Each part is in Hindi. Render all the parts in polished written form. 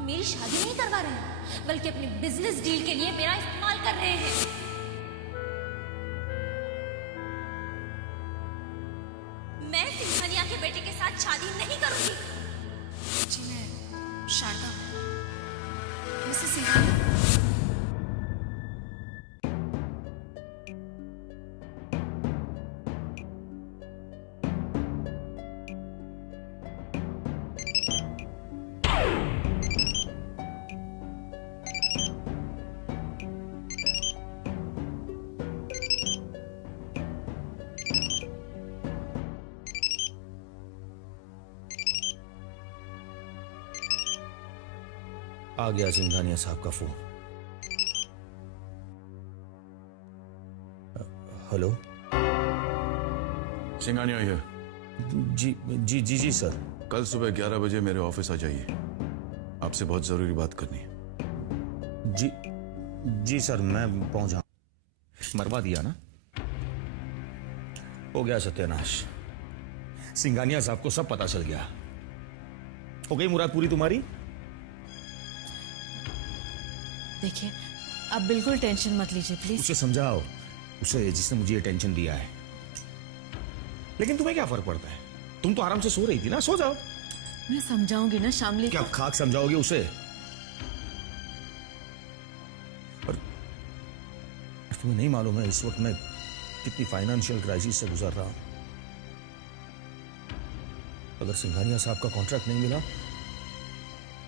मेरी शादी नहीं करवा रहे हैं, बल्कि अपने बिजनेस डील के लिए मेरा इस्तेमाल कर रहे हैं। मैं सिंघानिया के बेटे के साथ शादी नहीं करूंगी। जी मैं शारदा, मिसेस सिंघानिया। आ गया सिंघानिया साहब का फोन। हेलो। सिंघानिया हियर। जी जी जी जी सर। कल सुबह 11 बजे मेरे ऑफिस आ जाइए, आपसे बहुत जरूरी बात करनी है। जी जी सर, मैं पहुंचा। मरवा दिया ना, हो गया सत्यानाश। सिंघानिया साहब को सब पता चल गया। हो गई मुराद पूरी तुम्हारी? देखिए, आप बिल्कुल टेंशन मत लीजिए प्लीज। उसे समझाओ, उसे जिसने मुझे ये टेंशन दिया है। लेकिन तुम्हें क्या फर्क पड़ता है? तुम तो आराम से सो रही थी ना, सो जाओ। मैं समझाऊंगी ना शामली क्या को। खाक समझाओगे उसे? और तुम्हें नहीं मालूम है इस वक्त मैं कितनी फाइनेंशियल क्राइसिस से गुजर रहा हूं। अगर सिंघानिया साहब का कॉन्ट्रैक्ट नहीं मिला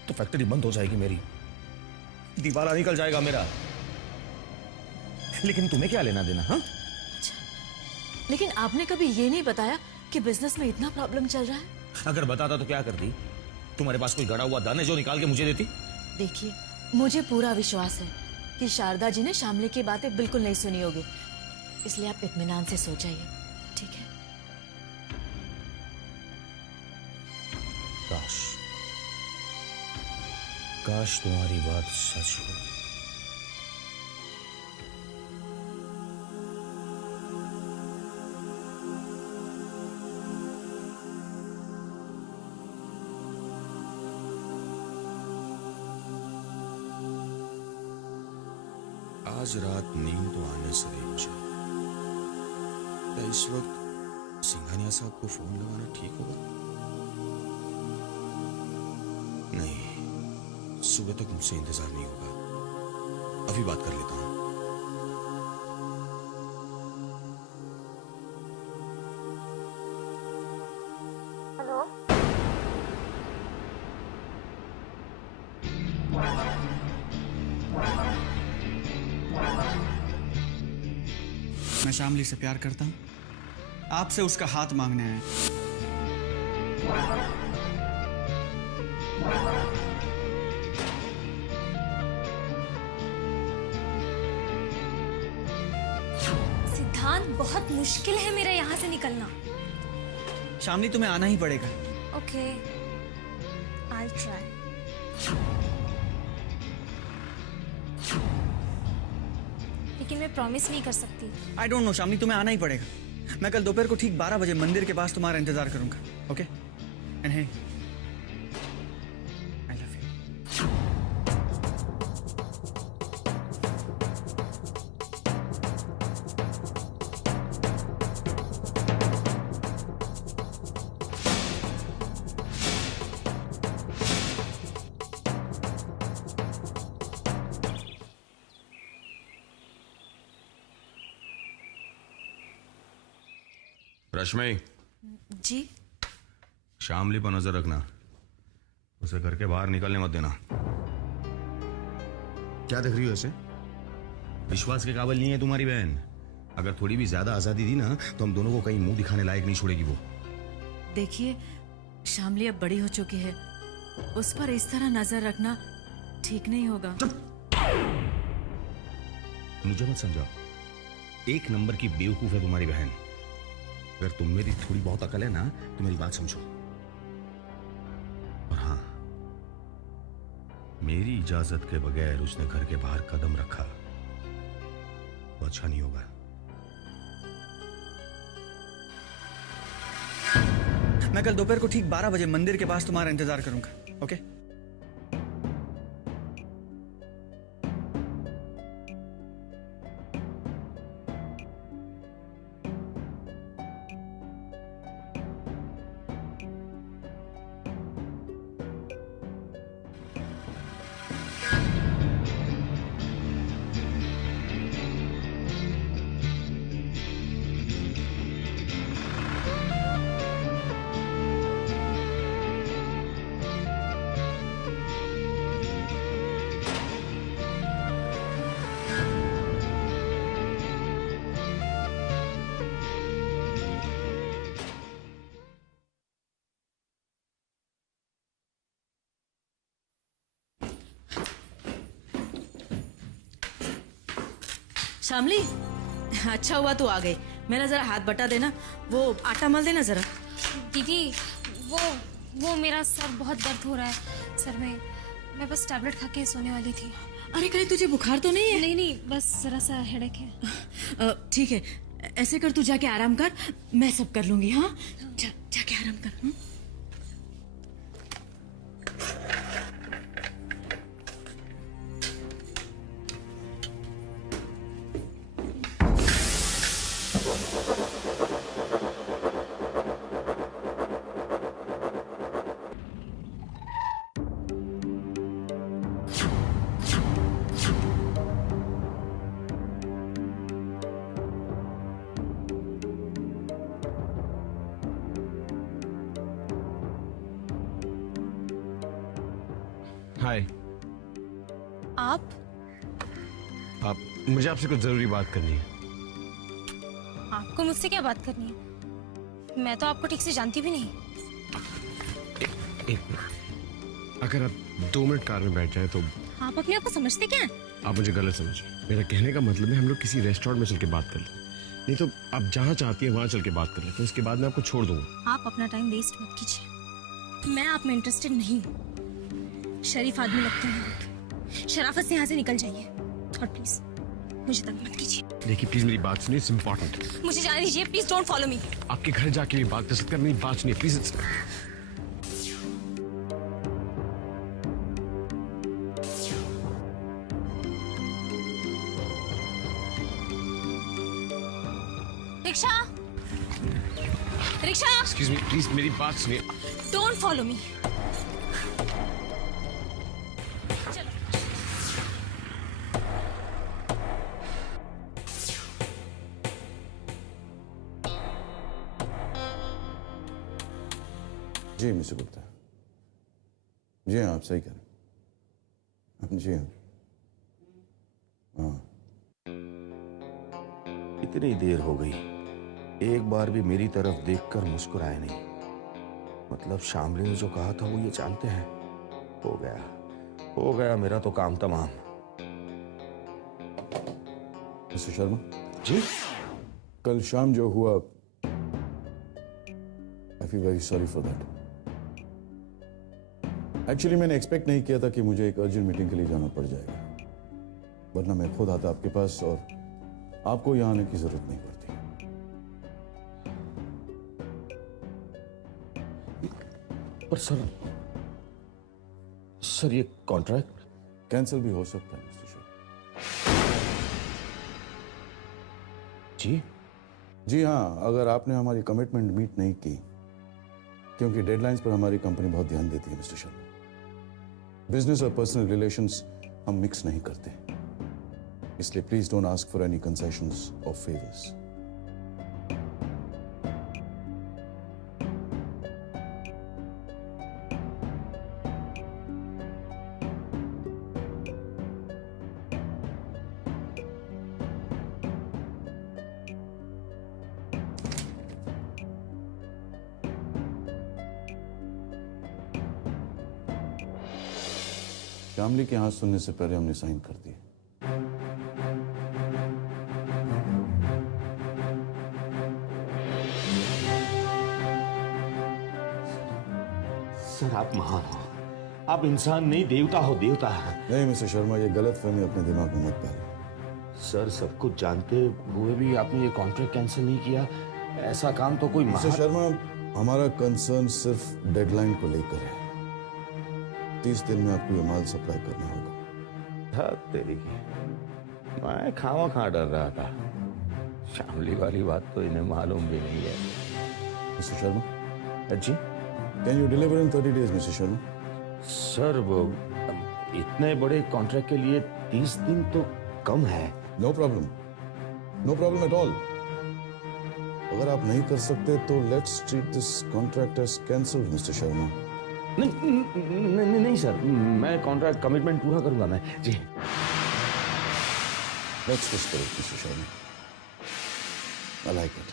तो फैक्ट्री बंद हो जाएगी मेरी, दिवाला निकल जाएगा मेरा। लेकिन तुम्हें क्या लेना देना? हाँ, लेकिन आपने कभी ये नहीं बताया कि बिजनेस में इतना प्रॉब्लम चल रहा है। अगर बताता तो क्या करती? तुम्हारे पास कोई गड़ा हुआ धन है जो निकाल के मुझे देती? देखिए, मुझे पूरा विश्वास है कि शारदा जी ने शामली की बातें बिल्कुल नहीं सुनी होगी, इसलिए आप इत्मीनान से सो जाइए, ठीक है? काश काश तुम्हारी बात सच हो। आज रात नींद तो आने से रही मुझे। क्या इस वक्त सिंघानिया साहब को फोन लगाना ठीक होगा? नहीं, सुबह तक मुझसे इंतजार नहीं होगा। अभी बात कर लेता हूं। हेलो। मैं शामली से प्यार करता हूं, आपसे उसका हाथ मांगने आया। सिद्धांत, बहुत मुश्किल है मेरा यहाँ से निकलना। शामली, तुम्हें आना ही पड़ेगा। Okay, I try. लेकिन मैं प्रॉमिस नहीं कर सकती। आई डोंट नो शामली, तुम्हें आना ही पड़ेगा। मैं कल दोपहर को ठीक 12 बजे मंदिर के पास तुम्हारा इंतजार करूंगा। Okay? And hey, I love you. Rashmi, ji Shamli पर नजर रखना, उसे घर के बाहर निकलने मत देना। क्या देख रही हो ऐसे? विश्वास के काबिल नहीं है तुम्हारी बहन। अगर थोड़ी भी ज्यादा आजादी दी ना तो हम दोनों को कहीं मुंह दिखाने लायक नहीं छोड़ेगी वो। देखिए, शामली अब बड़ी हो चुकी है, उस पर इस तरह नजर रखना ठीक नहीं होगा। मुझे मत समझाओ, एक नंबर की बेवकूफ है तुम्हारी बहन। अगर तुम मेरी थोड़ी बहुत अकल है ना तो मेरी बात समझो। और हाँ, मेरी इजाजत के बगैर उसने घर के बाहर कदम रखा तो अच्छा नहीं होगा। मैं कल दोपहर को ठीक 12 बजे मंदिर के पास तुम्हारा इंतजार करूंगा। ओके? शामली, अच्छा हुआ तू आ गई। मेरा जरा हाथ बटा देना, वो आटा मल देना जरा। दीदी वो मेरा सर बहुत दर्द हो रहा है सर में। मैं बस टैबलेट खा के सोने वाली थी। अरे कहीं तुझे बुखार तो नहीं है? नहीं, बस जरा सा हेडेक है। ठीक है, ऐसे कर, तू जाके आराम कर, मैं सब कर लूंगी। हाँ, जाके आराम कर। हाँ? हाय। आप मुझे आपसे कुछ जरूरी बात करनी है। आपको मुझसे क्या बात करनी है? मैं तो आपको ठीक से जानती भी नहीं। एक मिनट, अगर आप 2 मिनट कार में बैठ जाए तो। आप अपने आप को समझते क्या हैं? आप मुझे गलत समझिए, मेरा कहने का मतलब है हम लोग किसी रेस्टोरेंट में चल के बात कर लें, नहीं तो आप जहाँ चाहती हैं वहाँ चल के बात कर लें, तो उसके बाद मैं आपको छोड़ दूंगा। आप अपना टाइम वेस्ट मत कीजिए। मैं आप में इंटरेस्टेड नहीं हूँ। शरीफ आदमी लगते हैं आप। शराफत से यहाँ से निकल जाइए और प्लीज मुझे तंग मत कीजिए। देखिए प्लीज मेरी बात सुनिए, इट्स इम्पोर्टेंट। मुझे जाने दीजिए, प्लीज डोंट फॉलो मी। आपके घर जाके भी बात कर सकते हैं, मेरी बात सुनिए please. Rickshaw, rickshaw, excuse me please, मेरी बात सुनिए। Don't follow me. जी मिस्टर गुप्ता, जी हाँ, आप सही कह रहे हैं। जी हाँ, हाँ। इतनी देर हो गई, एक बार भी मेरी तरफ देखकर मुस्कुराए नहीं। मतलब शामली ने जो कहा था वो ये जानते हैं। हो गया मेरा तो काम तमाम। मिस्टर शर्मा जी, कल शाम जो हुआ, I feel very sorry for that. Actually मैंने एक्सपेक्ट नहीं किया था कि मुझे एक अर्जेंट मीटिंग के लिए जाना पड़ जाएगा, वरना मैं खुद आता आपके पास और आपको यहां आने की जरूरत नहीं पड़ती। पर सर ये कॉन्ट्रैक्ट कैंसिल भी हो सकता है मिस्टर शर्मा। जी जी हाँ, अगर आपने हमारी कमिटमेंट मीट नहीं की, क्योंकि डेडलाइंस पर हमारी कंपनी बहुत ध्यान देती है मिस्टर शर्मा। बिजनेस और पर्सनल रिलेशंस हम मिक्स नहीं करते, इसलिए please don't ask for any concessions और फेवर्स। शामली के हाथ सुनने से पहले हमने साइन कर दिए। सर आप महान हो, आप इंसान नहीं देवता हो, देवता है। नहीं मिस्टर शर्मा, ये गलत फहमी अपने दिमाग में मत डालिए। सर सब कुछ जानते हुए भी आपने ये कॉन्ट्रैक्ट कैंसिल नहीं किया, ऐसा काम तो कोई मिस्टर शर्मा, हमारा कंसर्न सिर्फ डेडलाइन को लेकर है। 30 दिन में आपको ये माल सप्लाई करना होगा। था तेरी की, मैं खावा खा डर रहा था। शामली वाली बात तो इन्हें मालूम भी नहीं है। Mister Sharma ji, can you deliver in 30 days mister Sharma? Sir वो इतने बड़े कॉन्ट्रैक्ट के लिए 30 दिन तो कम है। No problem at all. अगर आप नहीं कर सकते तो let's treat this contract as cancelled mister Sharma. नहीं सर, मैं कॉन्ट्रैक्ट कमिटमेंट पूरा करूंगा मैं। जी let's discuss it mister Sharma, I like it.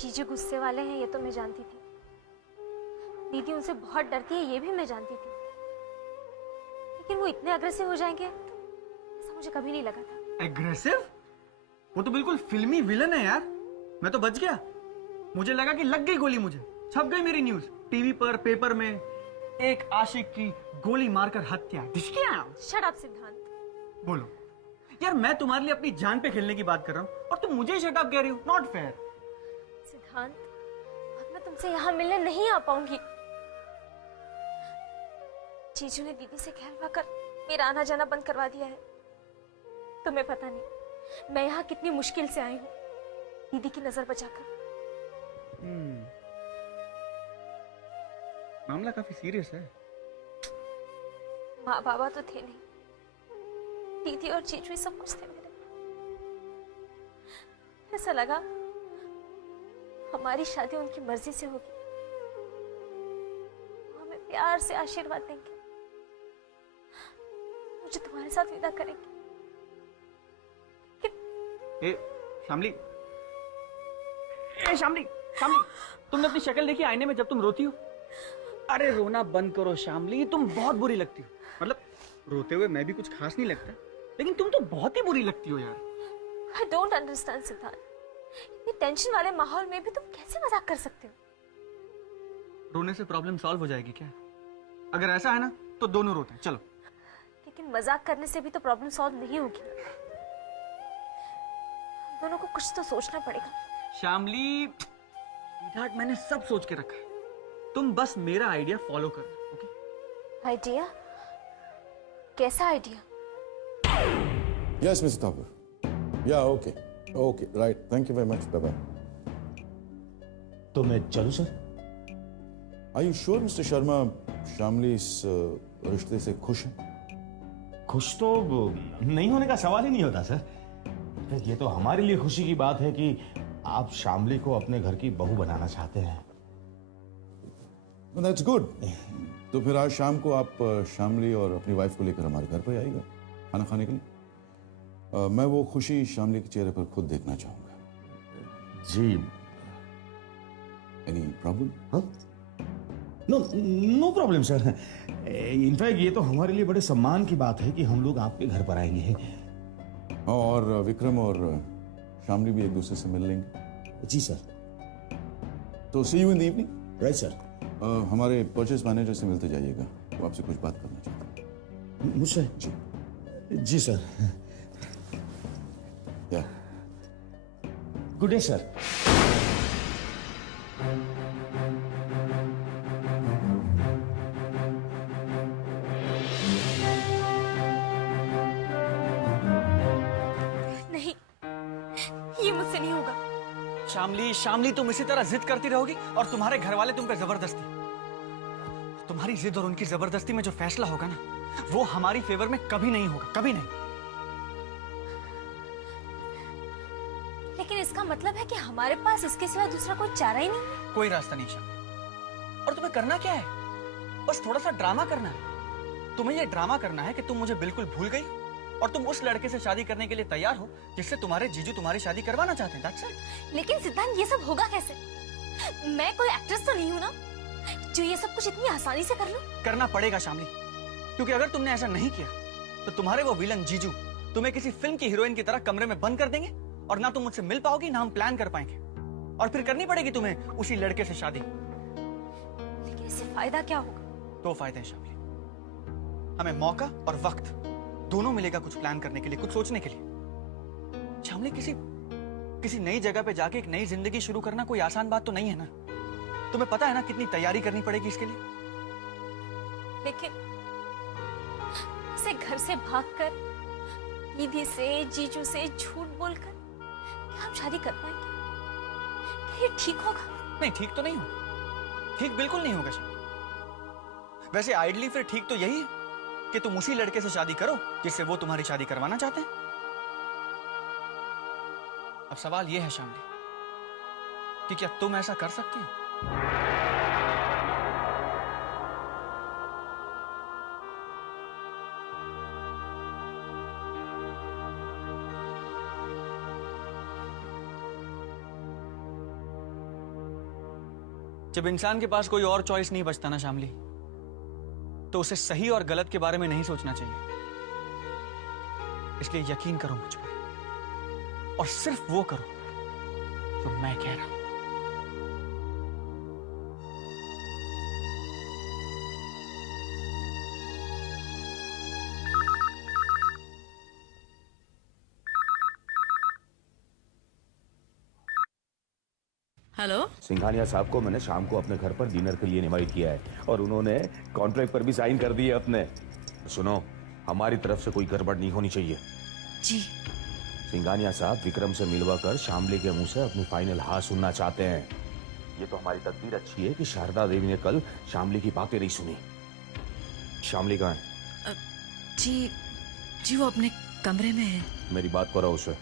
जीजू गुस्से वाले हैं ये तो मैं जानती थी। दीदी उनसे बहुत डरती है ये भी मैं जानती थी, लेकिन वो इतने अग्रेसिव हो जाएंगे मुझे कभी नहीं लगा था। एग्रेसिव? वो तो बिल्कुल फिल्मी विलन है यार। मैं तो बच गया, मुझे लगा कि लग गई गोली, मुझे छप गई मेरी न्यूज टीवी पर, पेपर में, एक आशिक की गोली मारकर हत्या। शट अप सिद्धांत। बोलो यार, मैं तुम्हारे लिए अपनी जान पे खेलने की बात कर रहा हूँ और तुम मुझे शट अप कह रही हो। Not fair. सिद्धांत, अब मैं तुमसे यहाँ मिलने नहीं आ पाऊंगी। जीजू ने दीदी से कहलवा कर मेरा आना जाना बंद करवा दिया है। तुम्हें पता नहीं मैं यहाँ कितनी मुश्किल से आई हूँ, दीदी की नजर बचाकर। मामला काफी सीरियस है। माँ बाबा तो थे नहीं, दीदी और जीजू ही सब कुछ थे मेरे। ऐसा लगा हमारी शादी उनकी मर्जी से होगी, वो हमें प्यार से आशीर्वाद देंगे, मुझे तुम्हारे साथ विदा करेंगे। ए शामली, ए शामली, शामली, तुमने अपनी शक्ल देखी आईने में जब तुम रोती हो? अरे रोना बंद करो शामली, तुम बहुत बुरी लगती हो। मतलब रोते हुए मैं भी कुछ खास नहीं लगता, लेकिन तुम तो बहुत ही बुरी लगती हो यार। I don't understand सिद्धांत, इतनी टेंशन वाले माहौल में भी तुम कैसे मजाक कर सकते हो? रोने से प्रॉब्लम सॉल्व हो जाएगी क्या? अगर ऐसा है ना तो दोनों रोते हैं, चलो। लेकिन मजाक करने से भी तो प्रॉब्लम सॉल्व नहीं होगी। दोनों को कुछ तो सोचना पड़ेगा। शामली, स्वीटहार्ट, मैंने सब सोच के रखा है, तुम बस मेरा आइडिया फॉलो करना, ओके? आइडिया? कैसा idea? Yes, Mr. Thakur. Yeah, okay. Okay, right. Thank you very much. Bye-bye. तो मैं चलूं sir? Are you sure, Mr. Sharma, Shamli इस रिश्ते से खुश है? खुश तो नहीं होने का सवाल ही नहीं होता सर। ये तो हमारे लिए खुशी की बात है कि आप शामली को अपने घर की बहू बनाना चाहते हैं। That's good. तो फिर आज शाम को आप शामली और अपनी वाइफ को लेकर हमारे घर पर आइएगा खाना खाने के लिए। मैं वो खुशी शामली के चेहरे पर खुद देखना चाहूंगा। जी। Any problem? हाँ? No problem sir. इनफैक्ट ये तो हमारे लिए बड़े सम्मान की बात है कि हम लोग आपके घर पर आएंगे। और विक्रम और शामली भी एक दूसरे से मिल लेंगे। जी सर। तो see you in the evening. Right sir. हमारे परचेज मैनेजर से मिलते जाइएगा, वो आपसे कुछ बात करना चाहते हैं। मुझसे? जी जी सर। या गुड डे सर। नहीं, ये मुझसे नहीं होगा। शामली, शामली, तुम इसी तरह जिद करती रहोगी और तुम्हारे घर वाले तुम पे जबरदस्ती। तुम्हारी जिद और उनकी जबरदस्ती में जो फैसला होगा ना, वो हमारी फेवर में कभी नहीं होगा, कभी नहीं। लेकिन इसका मतलब है कि हमारे पास इसके सिवा दूसरा कोई चारा ही नहीं। कोई रास्ता नहीं शामली। और तुम्हें करना क्या है? बस थोड़ा सा ड्रामा करना है। तुम्हें ये ड्रामा करना है कि तुम मुझे बिल्कुल भूल गई और तुम उस लड़के से शादी करने के लिए तैयार हो जिससे तुम्हारे जीजू तुम्हारी शादी करवाना चाहते हैं। That's it। लेकिन सिद्धांत, ये सब होगा कैसे? मैं कोई एक्ट्रेस तो नहीं हूं ना जो ये सब कुछ इतनी आसानी से कर लूं। करना पड़ेगा शामली, क्योंकि अगर तुमने ऐसा नहीं किया तो तुम्हारे वो विलन जीजू तुम्हें किसी फिल्म की हीरोइन की तरह कमरे में बंद कर देंगे और ना तुम मुझसे मिल पाओगी, ना हम प्लान कर पाएंगे, और फिर करनी पड़ेगी तुम्हें उसी लड़के से शादी। लेकिन इससे फायदा क्या होगा? दो फायदे हैं शामली, हमें मौका और वक्त दोनों मिलेगा कुछ प्लान करने के लिए, कुछ सोचने के लिए। शामली, किसी नई जगह पे जाके एक नई जिंदगी शुरू करना कोई आसान बात तो नहीं है ना। तुम्हें पता है ना कितनी तैयारी करनी पड़ेगी इसके लिए। लेकिन इसे घर से भागकर, दीदी से, जीजू से झूठ बोलकर क्या हम शादी कर पाएंगे? क्या ये ठीक होगा? नहीं, ठीक तो नहीं होगा, ठीक बिल्कुल नहीं होगा शामली। वैसे आइडली फिर ठीक तो यही है कि तुम उसी लड़के से शादी करो जिससे वो तुम्हारी शादी करवाना चाहते हैं। अब सवाल यह है शामली कि क्या तुम ऐसा कर सकती हो? जब इंसान के पास कोई और चॉइस नहीं बचता ना शामली, तो उसे सही और गलत के बारे में नहीं सोचना चाहिए। इसलिए यकीन करो मुझ पर और सिर्फ वो करो जो मैं कह रहा हूं। हेलो। सिंघानिया साहब को मैंने शाम को अपने घर पर डिनर के लिए इनवाइट किया है और उन्होंने कॉन्ट्रैक्ट पर भी साइन कर दिए अपने। सुनो, हमारी तरफ से कोई गड़बड़ नहीं होनी चाहिए। जी। सिंघानिया साहब विक्रम से मिलवा कर शामली के मुंह से अपनी फाइनल हाँ सुनना चाहते हैं। ये तो हमारी तकदीर अच्छी है कि शारदा देवी ने कल शामली की बातें नहीं सुनी। शामली कहाँ है? जी वो अपने कमरे में है। मेरी बात करो उससे।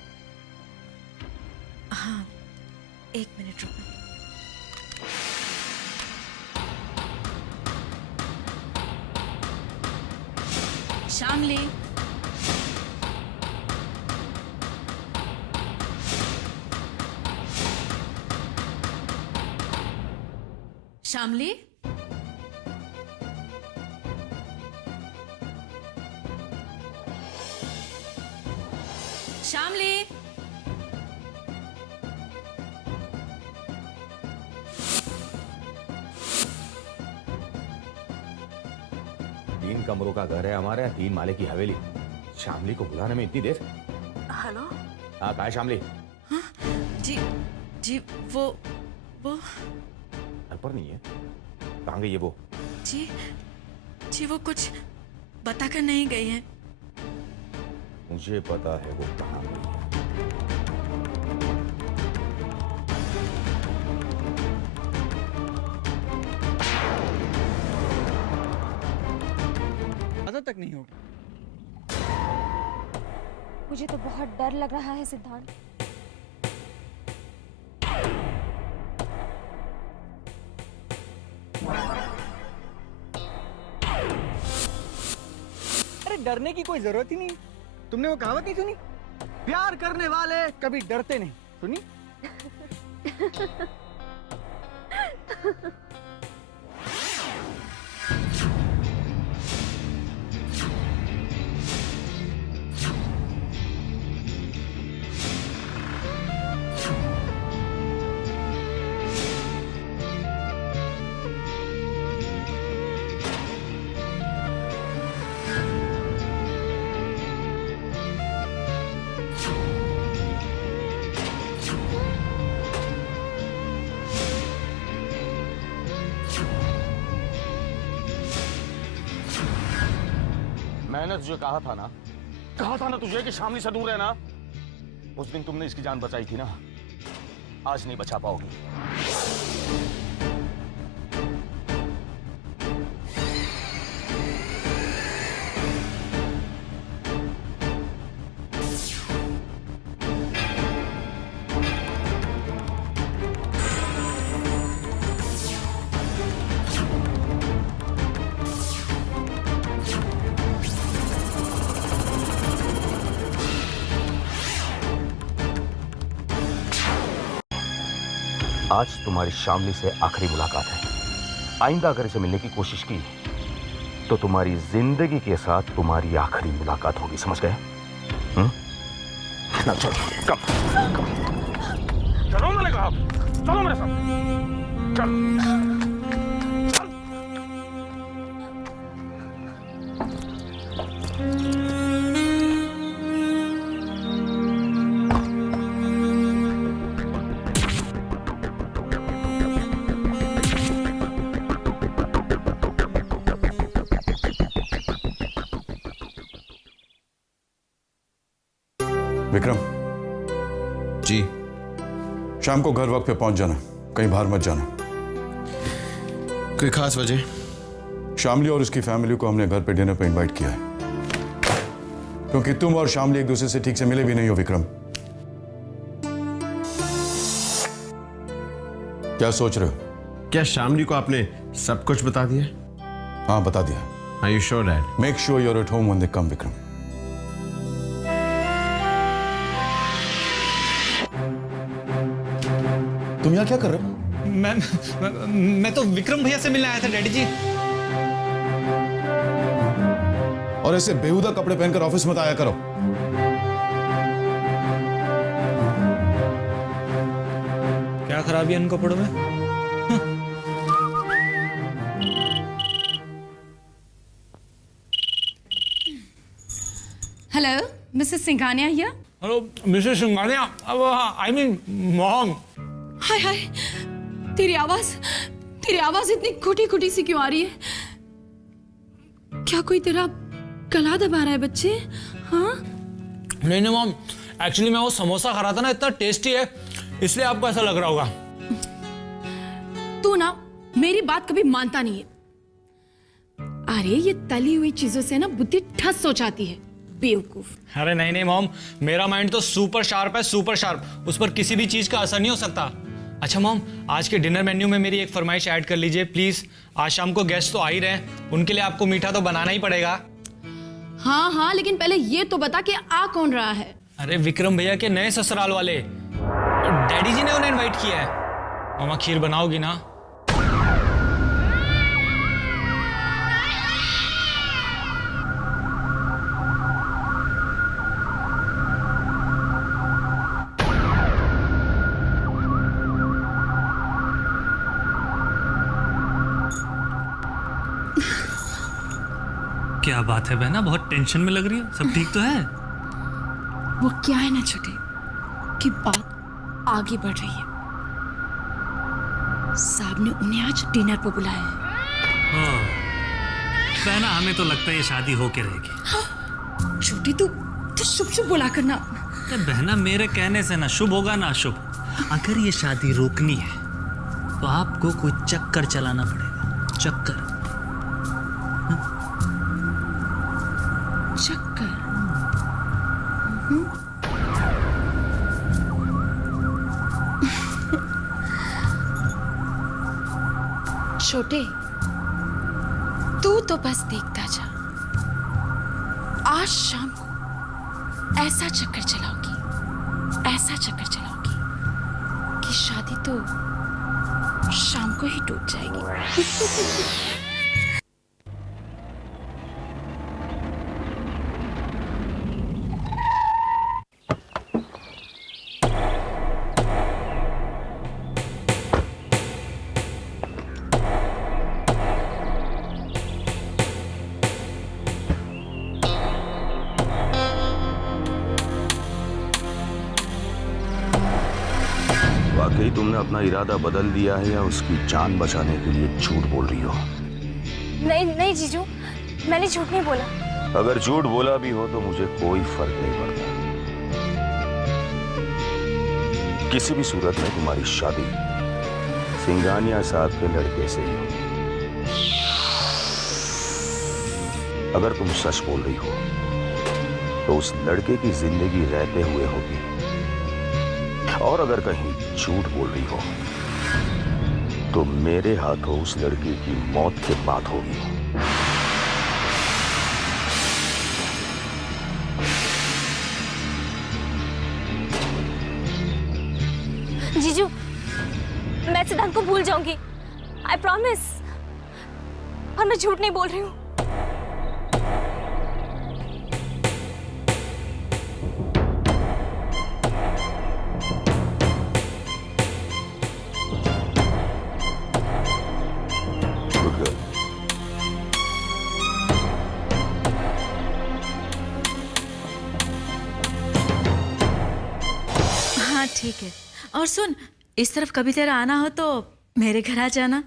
हाँ, 1 मिनट रुको। शामली, शामली, शामली। तीन कमरों का घर है हमारे, 3 माले की हवेली। शामली को बुलाने में इतनी देर? हेलो। हाँ, कहाँ है शामली? हाँ, जी वो घर पर नहीं है। कहाँ गई है वो? जी वो कुछ बताकर नहीं गई है। मुझे पता है वो कहाँ गई है। आधा तक नहीं होगा। मुझे तो बहुत डर लग रहा है सिद्धांत। अरे डरने की कोई जरूरत ही नहीं। तुमने वो कहावत नहीं सुनी? प्यार करने वाले कभी डरते नहीं। सुनी? मैंने तुझे कहा था ना तुझे कि शामली से दूर रहना। उस दिन तुमने इसकी जान बचाई थी ना, आज नहीं बचा पाओगी। आज तुम्हारी शामली से आखिरी मुलाकात है। आइंदा अगर इसे मिलने की कोशिश की तो तुम्हारी जिंदगी के साथ तुम्हारी आखिरी मुलाकात होगी, समझ गए? चलो, चलो मैंने कहा, चलो मेरे साथ, चल। विक्रम जी। शाम को घर वक्त पे पहुंच जाना, कहीं बाहर मत जाना। कोई खास वजह? शामली और उसकी फैमिली को हमने घर पे डिनर पे इनवाइट किया है, क्योंकि तुम और शामली एक दूसरे से ठीक से मिले भी नहीं हो। विक्रम, क्या सोच रहे हो? क्या शामली को आपने सब कुछ बता दिया? हाँ, बता दिया। Are you sure, Dad? Make sure you are at home when they come. Vikram, तुम यहाँ क्या कर रहे हो? मैं तो विक्रम भैया से मिलने आया था डैडी जी। और ऐसे बेहुदा कपड़े पहनकर ऑफिस मत आया करो। खराबी है इन कपड़ों में। Hello, Mrs. Singhania here. Hello Mrs Singhania, अब आई मीन मॉम। हाय हाय, तेरी आवाज इतनी खोटी खोटी सी क्यों आ रही है? क्या कोई तेरा गला दबा रहा है बच्चे? हाँ? नहीं मॉम, एक्चुअली मैं वो समोसा खा रहा था ना, इतना टेस्टी है, इसलिए आपको ऐसा लग रहा होगा। तू ना मेरी बात कभी मानता नहीं है। अरे ये तली हुई चीजों से ना बुद्धि ठस हो जाती है, बेवकूफ। अरे नहीं मॉम, मेरा माइंड तो सुपर शार्प है, सुपर शार्प। उस पर किसी भी चीज का असर नहीं हो सकता। अच्छा मॉम, आज के डिनर मेन्यू में मेरी एक फरमाइश ऐड कर लीजिए प्लीज। आज शाम को गेस्ट तो आ ही रहे हैं, उनके लिए आपको मीठा तो बनाना ही पड़ेगा। हाँ हाँ, लेकिन पहले ये तो बता कि आ कौन रहा है? अरे विक्रम भैया के नए ससुराल वाले, डैडी जी ने उन्हें इनवाइट किया है। मामा खीर बनाओगी ना? क्या बात है बहना, बहुत टेंशन में लग रही है। सब ठीक तो है? वो क्या है ना छोटे कि बात आगे बढ़ रही है। साहब ने उन्हें आज डिनर पर बुलाया है। ओह, बहना हमें तो लगता है ये शादी होके रहेगी। छोटे तू शुभ शुभ बोला करना। अरे बहना, मेरे कहने से ना शुभ होगा ना अशुभ। अगर ये शादी रोकनी है तो आपको कोई चक्कर चलाना पड़ेगा। चक्कर। चक्कर? छोटे तू तो बस देखता जा, आज शाम को ऐसा चक्कर चलाऊंगी कि शादी तो शाम को ही टूट जाएगी। वाकई तुमने अपना इरादा बदल दिया है या उसकी जान बचाने के लिए झूठ बोल रही हो? नहीं जीजू, मैंने झूठ नहीं बोला। अगर झूठ बोला भी हो तो मुझे कोई फर्क नहीं पड़ता। किसी भी सूरत में तुम्हारी शादी सिंघानिया साहब के लड़के से ही हो। अगर तुम सच बोल रही हो तो उस लड़के की जिंदगी रहते हुए होगी, और अगर कहीं झूठ बोल रही हो तो मेरे हाथों उस लड़की की मौत के बाद होगी। जीजू, मैं सिद्धांत को भूल जाऊंगी, आई प्रॉमिस। और मैं झूठ नहीं बोल रही हूँ। हाँ ठीक है। और सुन, इस तरफ कभी तेरा आना हो तो मेरे घर आ जाना।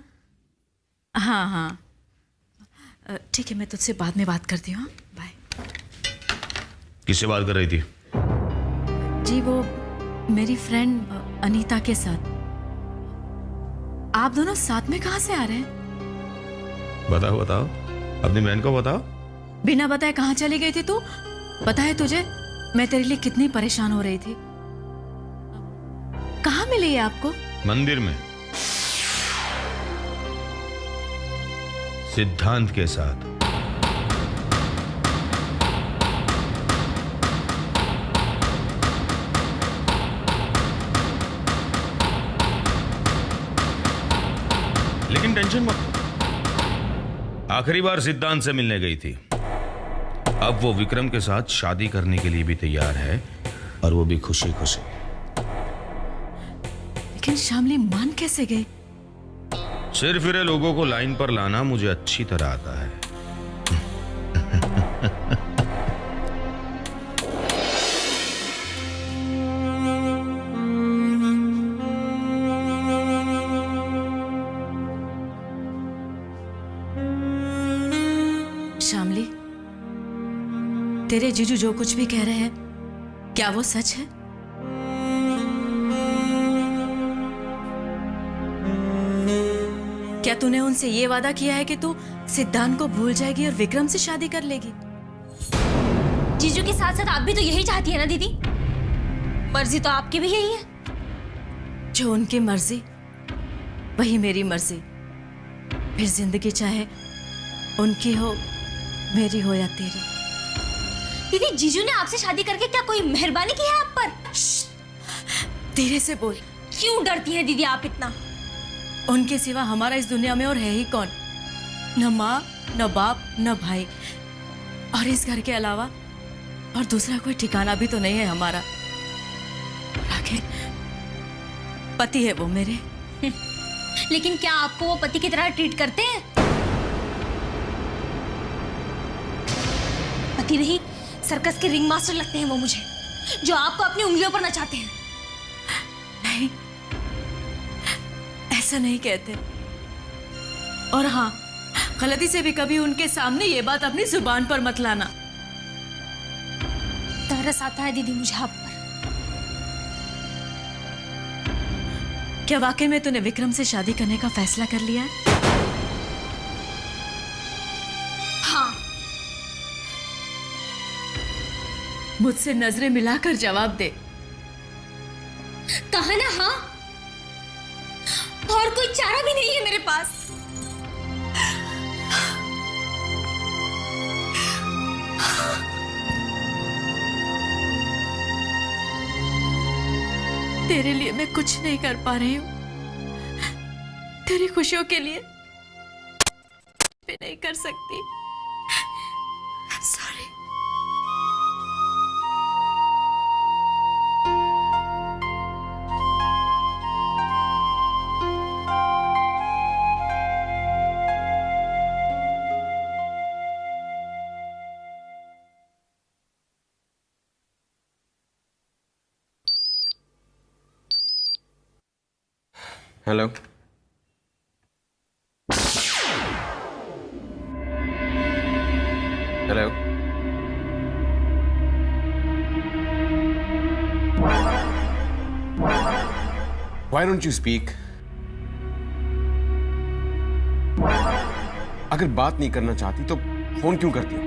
हाँ हाँ ठीक है, मैं तुझसे बाद में बात करती हूँ। बाय। किससे बात कर रही थी? जी वो मेरी फ्रेंड अनीता के साथ। आप दोनों साथ में कहाँ से आ रहे हैं? बताओ बताओ, अपनी बहन को बताओ। बिना बताए कहाँ चली गई थी तू? पता है तुझे मैं तेरे लिए कितनी परेशान हो रही थी। कहाँ मिली है आपको? मंदिर में, सिद्धांत के साथ। लेकिन टेंशन मत, आखिरी बार सिद्धांत से मिलने गई थी। अब वो विक्रम के साथ शादी करने के लिए भी तैयार है, और वो भी खुशी खुशी। लेकिन शामली मान कैसे गई? सिर फिरे लोगों को लाइन पर लाना मुझे अच्छी तरह आता है। शामली, तेरे जीजू जो कुछ भी कह रहे हैं, क्या वो सच है? क्या तूने उनसे ये वादा किया है कि तू सिद्धांत को भूल जाएगी और विक्रम से शादी कर लेगी? जीजू के साथ साथ आप भी तो यही चाहती है ना दीदी? मर्जी तो आपकी भी यही है। जो उनकी मर्जी वही मेरी मर्जी। फिर जिंदगी चाहे उनकी हो, मेरी हो या तेरी। दीदी, जीजू ने आपसे शादी करके क्या कोई मेहरबानी की है आप पर? धीरे से बोल। क्यों डरती है दीदी आप इतना? उनके सिवा हमारा इस दुनिया में और है ही कौन? न माँ, न बाप, न भाई, और इस घर के अलावा और दूसरा कोई ठिकाना भी तो नहीं है हमारा। आखिर पति है वो मेरे। लेकिन क्या आपको वो पति की तरह ट्रीट करते हैं? पति नहीं, सर्कस के रिंग मास्टर लगते हैं वो मुझे, जो आपको अपनी उंगलियों पर नचाते हैं। नहीं, ऐसा नहीं कहते। और हाँ, गलती से भी कभी उनके सामने ये बात अपनी जुबान पर मत लाना। तरस आता है दीदी मुझे आप पर। क्या वाकई में तूने विक्रम से शादी करने का फैसला कर लिया है? हाँ। मुझसे नजरें मिलाकर जवाब दे। कहा ना हाँ, और कोई चारा भी नहीं है मेरे पास। तेरे लिए मैं कुछ नहीं कर पा रही हूं, तेरी खुशियों के लिए भी नहीं कर सकती। Sorry. Hello. Hello. Why don't you speak? अगर बात नहीं करना चाहती तो फोन क्यों करती हो?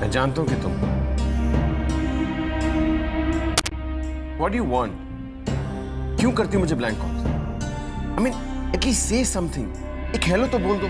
मैं जानता हूं कि तुम What do you want? क्यों करती हो मुझे blank call? I mean, at least say something. एक हेलो तो बोल दो।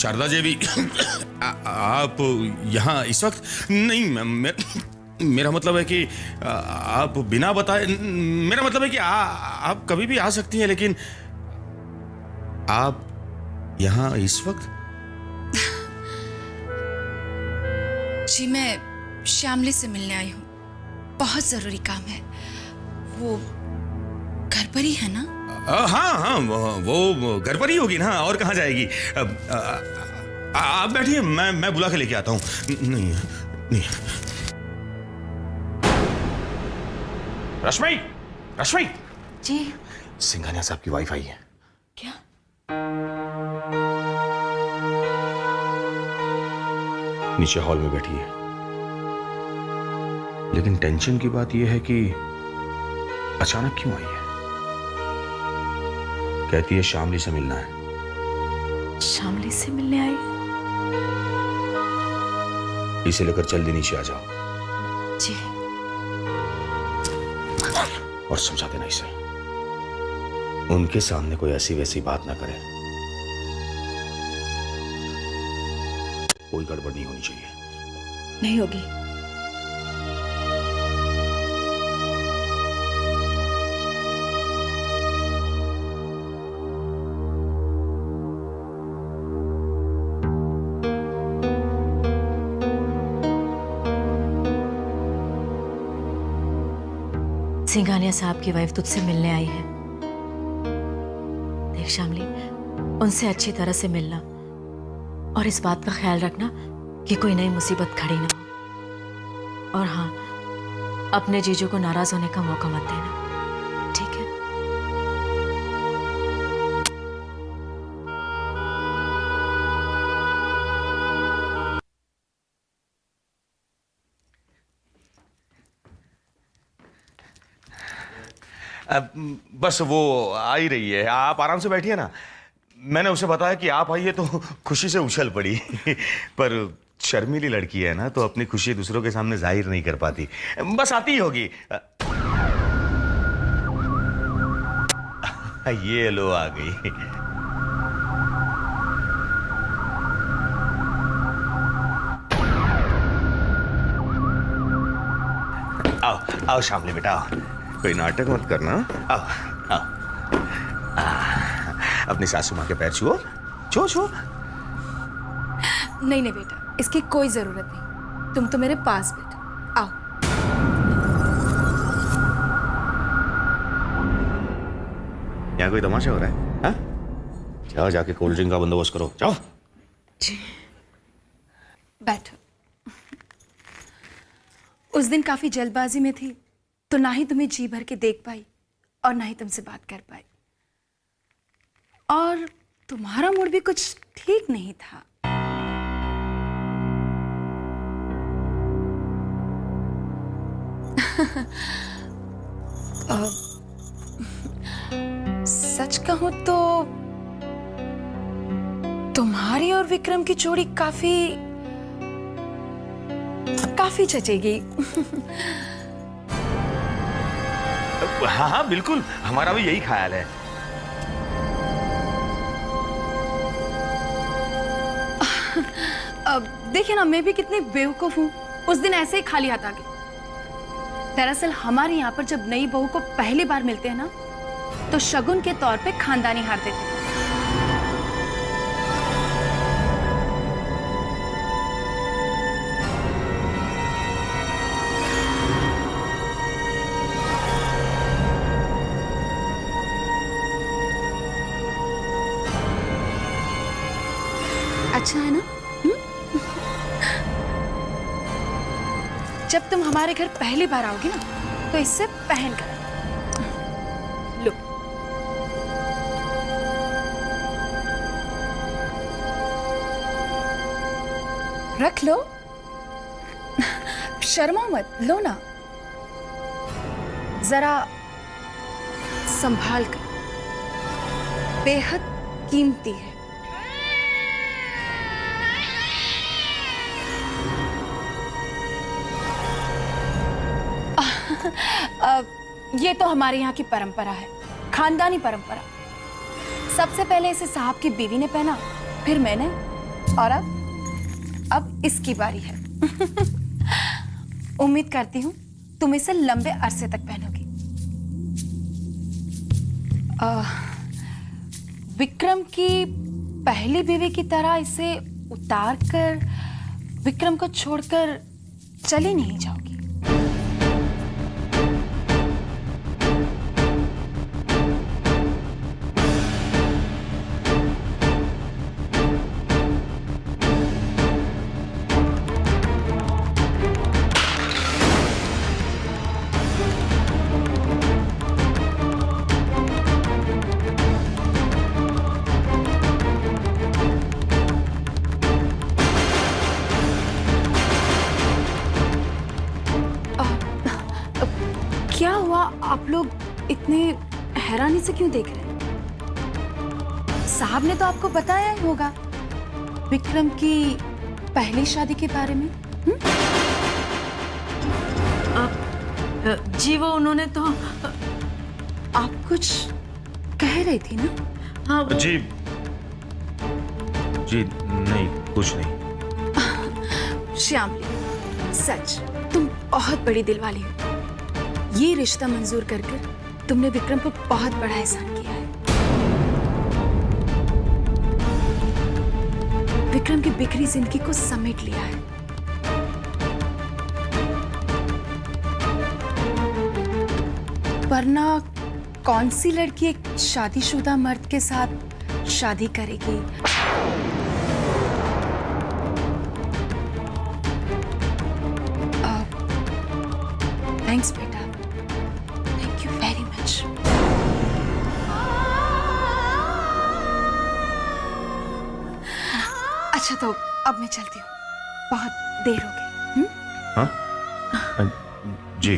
शारदा देवी, आप यहाँ इस वक्त नहीं? मेरा मतलब है कि आप बिना बताए, मेरा मतलब है कि आप कभी भी आ सकती हैं, लेकिन आप यहाँ इस वक्त? जी, मैं श्यामली से मिलने आई हूँ। बहुत जरूरी काम है। वो घर पर ही है ना? हाँ हाँ, वो घर पर ही होगी ना, और कहाँ जाएगी? आप बैठिए, मैं बुला के लेके आता हूँ। नहीं नहीं, रश्मि, रश्मि, जी सिंघानिया साहब की वाइफ आई है। क्या? नीचे हॉल में बैठी है, लेकिन टेंशन की बात यह है कि अचानक क्यों आई है। कहती है शामली से मिलना है। शामली से मिलने आई? इसे लेकर जल्दी नीचे आ जाओ जी। और समझा देना इसे, उनके सामने कोई ऐसी वैसी बात ना करे। कोई गड़बड़ नहीं होनी चाहिए। नहीं होगी। सिंघानिया साहब की वाइफ तुझसे मिलने आई है। देख शामली, उनसे अच्छी तरह से मिलना और इस बात का ख्याल रखना कि कोई नई मुसीबत खड़ी ना हो। और हाँ, अपने जीजू को नाराज होने का मौका मत देना, ठीक है? बस वो आ ही रही है, आप आराम से बैठिए ना। मैंने उसे बताया कि आप आइए तो खुशी से उछल पड़ी पर शर्मीली लड़की है ना, तो अपनी खुशी दूसरों के सामने जाहिर नहीं कर पाती। बस आती ही होगी। ये लो आ गई। आओ आओ शामली बेटा, आओ। कोई नाटक मत करना। आओ आओ। अपनी सासू माँ के पैर छुओ, छुओ छुओ। नहीं नहीं बेटा, इसकी कोई जरूरत नहीं। तुम तो मेरे पास बैठो। आओ। यहाँ कोई तमाशा हो रहा है? हाँ? जाओ जाके कोल्ड ड्रिंक का बंदोबस्त करो, जाओ। बैठो। उस दिन काफी जल्दबाजी में थी, तो ना ही तुम्हें जी भर के देख पाई और ना ही तुमसे बात कर पाई। और तुम्हारा मूड भी कुछ ठीक नहीं था। सच कहूं तो तुम्हारी और विक्रम की जोड़ी काफी जचेगी। हाँ हाँ बिल्कुल, हमारा भी यही ख्याल है। अब देखिए ना, मैं भी कितनी बेवकूफ हूँ, उस दिन ऐसे ही खाली हाथ आ गई। दरअसल हमारे यहाँ पर जब नई बहू को पहली बार मिलते हैं ना, तो शगुन के तौर पे खानदानी हार देते हैं। अच्छा है ना? जब तुम हमारे घर पहली बार आओगी ना, तो इससे पहन कर लो। रख लो, शर्मा मत, लो ना। जरा संभाल कर, बेहद कीमती है। ये तो हमारे यहाँ की परंपरा है, खानदानी परंपरा। सबसे पहले इसे साहब की बीवी ने पहना, फिर मैंने, और अब इसकी बारी है। उम्मीद करती हूँ तुम इसे लंबे अरसे तक पहनोगी। विक्रम की पहली बीवी की तरह इसे उतार कर विक्रम को छोड़कर चली नहीं जाओगी। आप लोग इतने हैरानी से क्यों देख रहे हैं? साहब ने तो आपको बताया ही होगा विक्रम की पहली शादी के बारे में। जी वो उन्होंने तो आप कुछ कह रही थी ना? हाँ वो जी जी नहीं, कुछ नहीं। श्यामली, सच तुम बहुत बड़ी दिल वाली हो। ये रिश्ता मंजूर कर कर तुमने विक्रम पर बहुत बड़ा एहसान किया है। विक्रम की बिखरी जिंदगी को समेट लिया है। वरना कौन सी लड़की एक शादीशुदा मर्द के साथ शादी करेगी? थैंक्स बेटा, थैंक यू वेरी मच। अच्छा तो अब मैं चलती हूँ, बहुत देर हो गई। हाँ जी।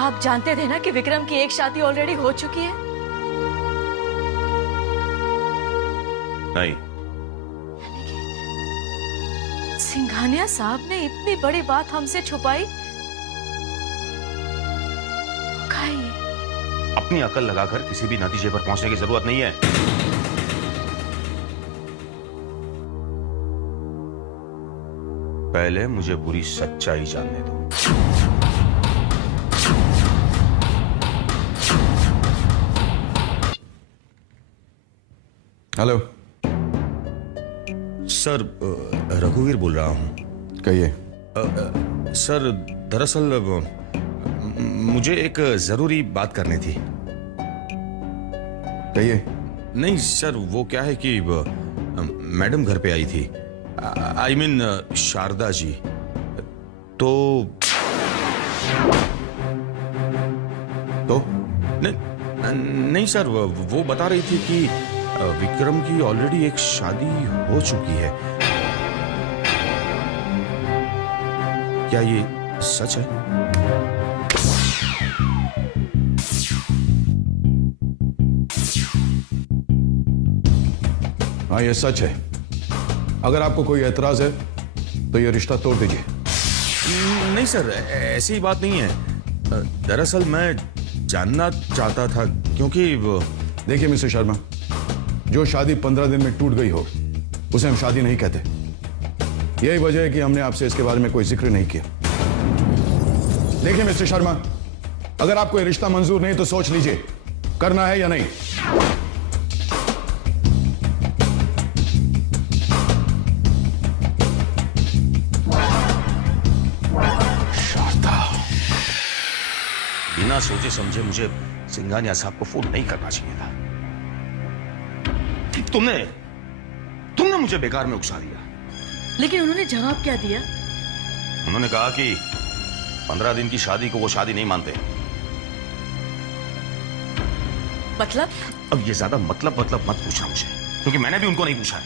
आप जानते थे ना कि विक्रम की एक शादी ऑलरेडी हो चुकी है? नहीं। सिंघानिया साहब ने इतनी बड़ी बात हमसे छुपाई? क्या है ये? अपनी अकल लगाकर किसी भी नतीजे पर पहुंचने की जरूरत नहीं है। पहले मुझे पूरी सच्चाई जानने दो। हेलो सर, रघुवीर बोल रहा हूं। कहिए। सर दरअसल मुझे एक जरूरी बात करनी थी। कहिए। नहीं सर, वो क्या है कि मैडम घर पे आई थी, आई मीन शारदा जी। तो नहीं सर, वो बता रही थी कि विक्रम की ऑलरेडी एक शादी हो चुकी है। क्या ये सच है? हाँ ये सच है। अगर आपको कोई एतराज है तो ये रिश्ता तोड़ दीजिए। नहीं सर, ऐसी बात नहीं है। दरअसल मैं जानना चाहता था क्योंकि देखिए मिस्टर शर्मा, जो शादी 15 दिन में टूट गई हो उसे हम शादी नहीं कहते। यही वजह है कि हमने आपसे इसके बारे में कोई जिक्र नहीं किया। देखिए मिस्टर शर्मा, अगर आपको ये रिश्ता मंजूर नहीं तो सोच लीजिए करना है या नहीं। बिना सोचे समझे मुझे सिंघानिया साहब को फोन नहीं करना चाहिए था। तुमने मुझे बेकार में उकसा दिया। लेकिन उन्होंने जवाब क्या दिया? उन्होंने कहा कि 15 दिन की शादी को वो शादी नहीं मानते। मतलब? अब ये ज्यादा मतलब मत पूछना मुझे, क्योंकि मैंने भी उनको नहीं पूछा है।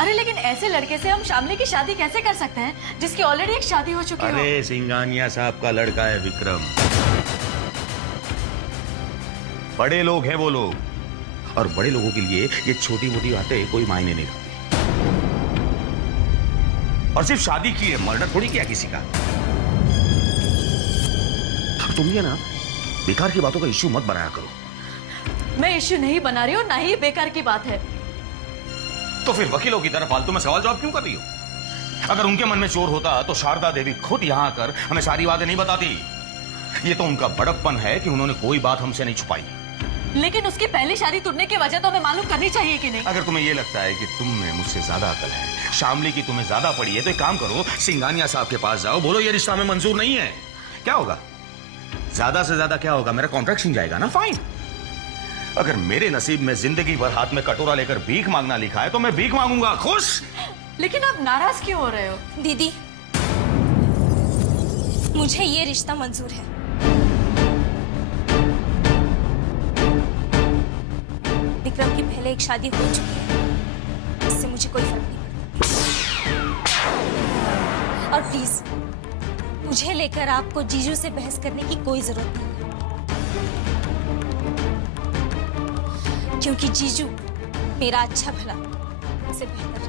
अरे लेकिन ऐसे लड़के से हम शामली की शादी कैसे कर सकते हैं जिसकी ऑलरेडी एक शादी हो चुकी है? अरे सिंघानिया साहब का लड़का है विक्रम। बड़े लोग हैं वो लोग, और बड़े लोगों के लिए ये छोटी मोटी बातें कोई मायने नहीं रखती। और सिर्फ शादी की है, मर्डर थोड़ी किया किसी का। तुम ये ना बेकार की बातों का इश्यू मत बनाया करो। मैं इश्यू नहीं बना रही हूँ, ना ही बेकार की बात है। तो फिर वकीलों की तरह फालतू में सवाल जवाब क्यों कर रही हो? अगर उनके मन में चोर होता तो शारदा देवी खुद यहां आकर हमें सारी बातें नहीं बताती। ये तो उनका बड़प्पन है कि उन्होंने कोई बात हमसे नहीं छुपाई। लेकिन उसकी पहली शादी टूटने की वजह तो हमें मालूम करनी चाहिए कि नहीं? अगर तुम्हें यह लगता है कि तुम में मुझसे ज्यादा अकल है, शामली की तुम्हें ज्यादा पड़ी है, तो एक काम करो, सिंघानिया साहब के पास जाओ, बोलो ये रिश्ता हमें मंजूर नहीं है। क्या होगा? ज्यादा से ज्यादा क्या होगा? मेरा कॉन्ट्रैक्ट छिन जाएगा ना, फाइन। अगर मेरे नसीब में जिंदगी भर हाथ में कटोरा लेकर भीख मांगना लिखा है तो मैं भीख मांगूंगा, खुश। लेकिन आप नाराज क्यों हो रहे हो? दीदी, मुझे ये रिश्ता मंजूर है। विक्रम की पहले एक शादी हो चुकी है, इससे मुझे कोई फर्क नहीं पड़ता। और प्लीज, मुझे लेकर आपको जीजू से बहस करने की कोई जरूरत नहीं है, क्योंकि जीजू मेरा अच्छा भला से बेहतर है।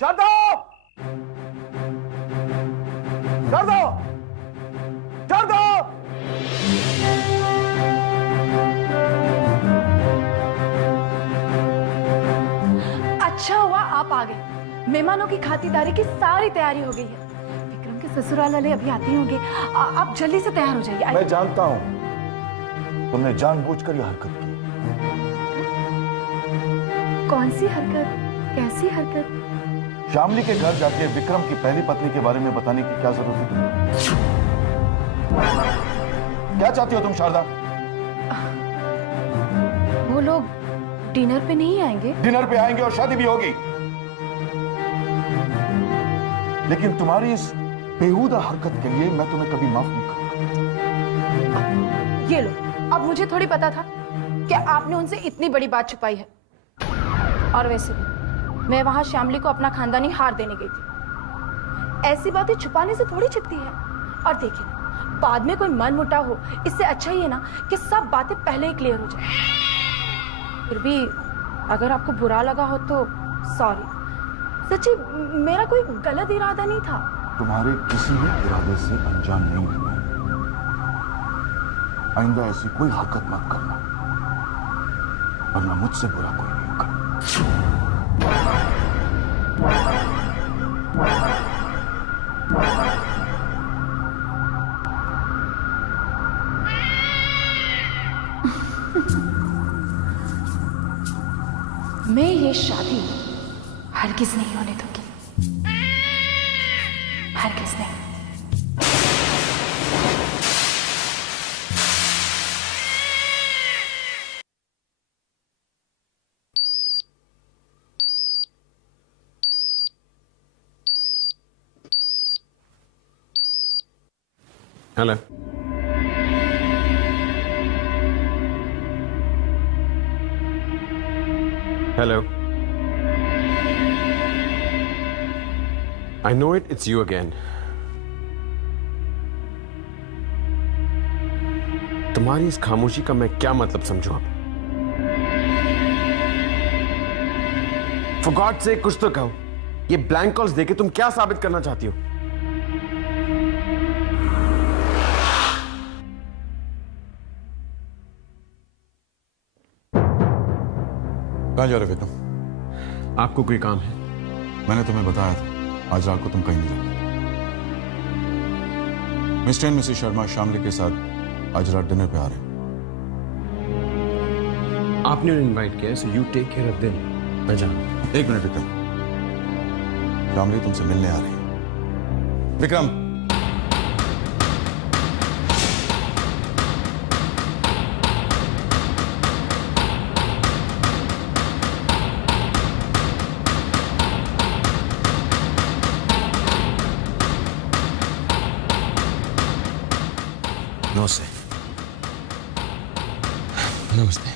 शारदा! शारदा! शारदा! अच्छा हुआ आप आ गए। मेहमानों की खातिरदारी की सारी तैयारी हो गई है। विक्रम के ससुराल वाले अभी आते ही होंगे। आप जल्दी से तैयार हो जाइए। मैं जानता हूं तुमने जानबूझकर यह हरकत की। कौन सी हरकत? कैसी हरकत? शामली के घर जाके विक्रम की पहली पत्नी के बारे में बताने की क्या जरूरत थी तुम्हें? क्या चाहती हो तुम शारदा? वो लोग डिनर पे नहीं आएंगे? डिनर पे आएंगे और शादी भी होगी, लेकिन तुम्हारी इस बेहुदा हरकत के लिए मैं तुम्हें कभी माफ नहीं करूंगा। ये लो, अब मुझे थोड़ी पता था कि आपने उनसे इतनी बड़ी बात छुपाई है। और वैसे भी मैं वहां श्यामली को अपना खानदानी हार देने गई थी। ऐसी बातें छुपाने से थोड़ी छिपती है। और देखिए, बाद में कोई मन मुटाव हो, इससे अच्छा ही है ना कि सब बातें पहले ही क्लियर हो जाए। फिर भी अगर आपको बुरा लगा हो तो सॉरी। सच्ची, मेरा कोई गलत इरादा नहीं था। तुम्हारे किसी भी इरादे से अनजान नहीं हूं मैं। आइंदा ऐसी कोई हरकत मत करना, वरना मुझसे बुरा कोई नहीं होगा। मैं ये शादी हरगिज नहीं होने दूंगी, हरगिज नहीं। Hello. Hello. I know it, it's you again. तुम्हारी इस खामोशी का मैं क्या मतलब समझूं अब? For God's sake, कुछ तो कहो। ये ब्लैंक कॉल्स देके तुम क्या साबित करना चाहती हो? कहाँ जा रहे विक्रम? आपको कोई काम है? मैंने तुम्हें बताया था आज रात को तुम कहीं नहीं जाओगे। Mister and Mrs Sharma Shamli के साथ आज रात डिनर पे आ रहे हैं। आपने उन्हें इनवाइट किया है, so you take care of them. मैं जा रहा हूं। एक मिनट विक्रम, शामली तुमसे मिलने आ रही है। विक्रम, नमस्ते। नमस्ते।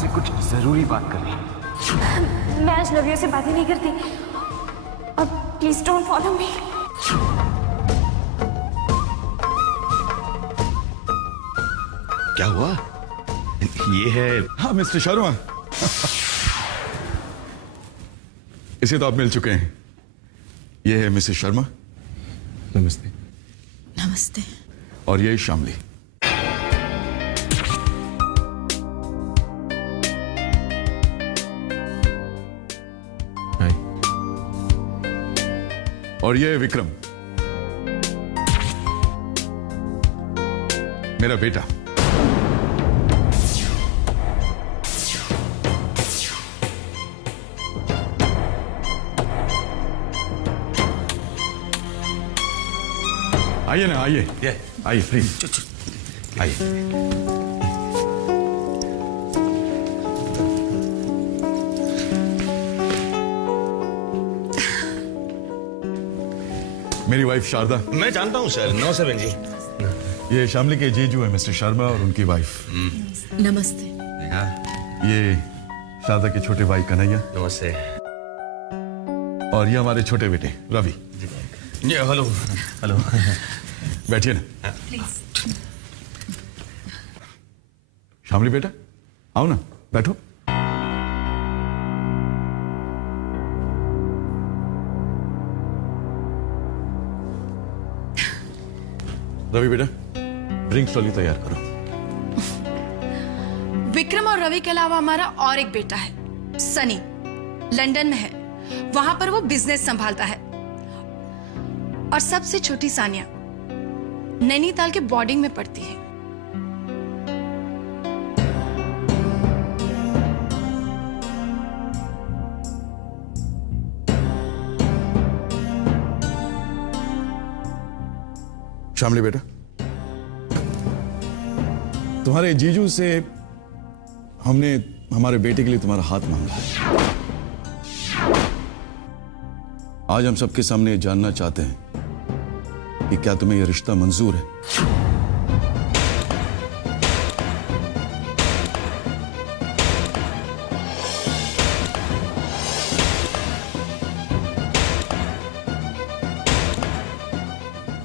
आपसे कुछ जरूरी बात करनी है। मैं अजनबियों से बातें नहीं करती और प्लीज डोंट फॉलो मी। क्या हुआ? ये है। हाँ मिस्टर शर्मा, इसे तो आप मिल चुके हैं। ये है मिसेस शर्मा। नमस्ते। नमस्ते। और ये शामली। हाय। और ये है विक्रम, मेरा बेटा। आइए ना, आइए आइए प्लीज आइए। मेरी वाइफ शारदा। मैं जानता हूँ सर। नमस्ते बहन जी। ये शामली के जीजू है मिस्टर शर्मा और उनकी वाइफ। नमस्ते। ये शारदा के छोटे भाई कन्हैया। नमस्ते। और ये हमारे छोटे बेटे रवि। Hello hello. बैठिए ना। शामली बेटा आओ ना, बैठो। रवि बेटा, ड्रिंक्स वाली तैयार करो। विक्रम और रवि के अलावा हमारा और एक बेटा है, सनी, लंदन में है। वहां पर वो बिजनेस संभालता है। और सबसे छोटी सानिया नैनीताल के बोर्डिंग में पढ़ती है। शामली बेटा, तुम्हारे जीजू से हमने हमारे बेटे के लिए तुम्हारा हाथ मांगा है। आज हम सबके सामने जानना चाहते हैं कि क्या तुम्हें यह रिश्ता मंजूर है?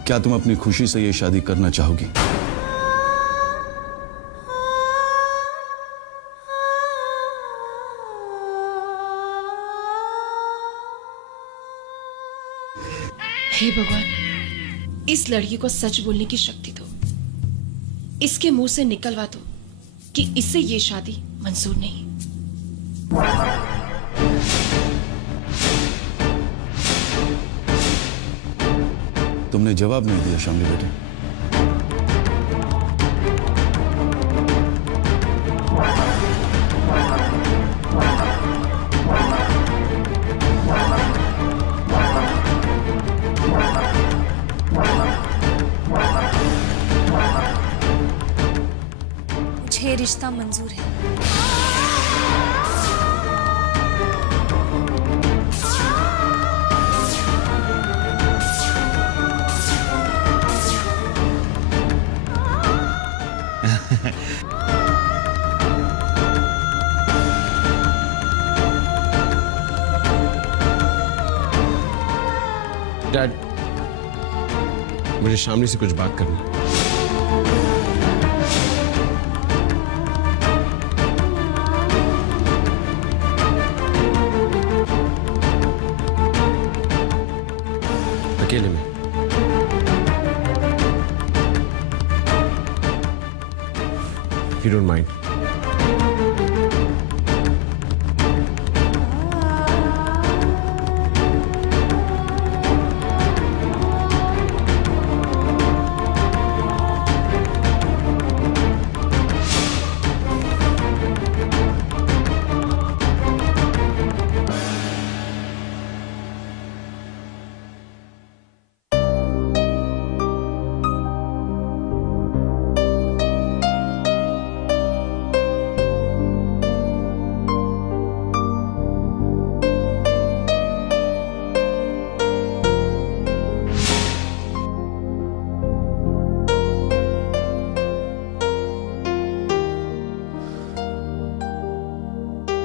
क्या तुम अपनी खुशी से यह शादी करना चाहोगी? हे भगवान, इस लड़की को सच बोलने की शक्ति दो। इसके मुंह से निकलवा दो कि इससे ये शादी मंजूर नहीं। तुमने जवाब नहीं दिया शामली बेटे। मुझे रिश्ता मंजूर है। डैड, मुझे शामली से कुछ बात करनी है। अकेले में। You don't mind.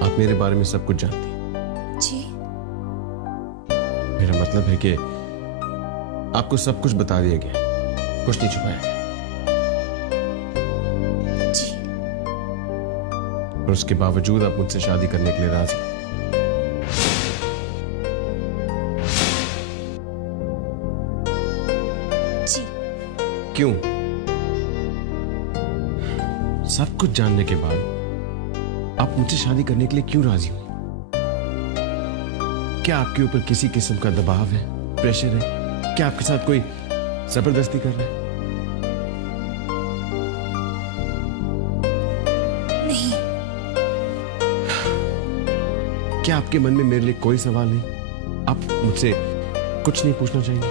आप मेरे बारे में सब कुछ जानती हैं। जी। मेरा मतलब है कि आपको सब कुछ बता दिया गया, कुछ नहीं छुपाया गया। जी। और उसके बावजूद आप मुझसे शादी करने के लिए राजी हैं। जी। क्यों? सब कुछ जानने के बाद आप मुझसे शादी करने के लिए क्यों राजी हुई? क्या आपके ऊपर किसी किस्म का दबाव है, प्रेशर है? क्या आपके साथ कोई जबरदस्ती कर रहा है? नहीं। क्या आपके मन में मेरे लिए कोई सवाल नहीं? आप मुझसे कुछ नहीं पूछना चाहेंगे?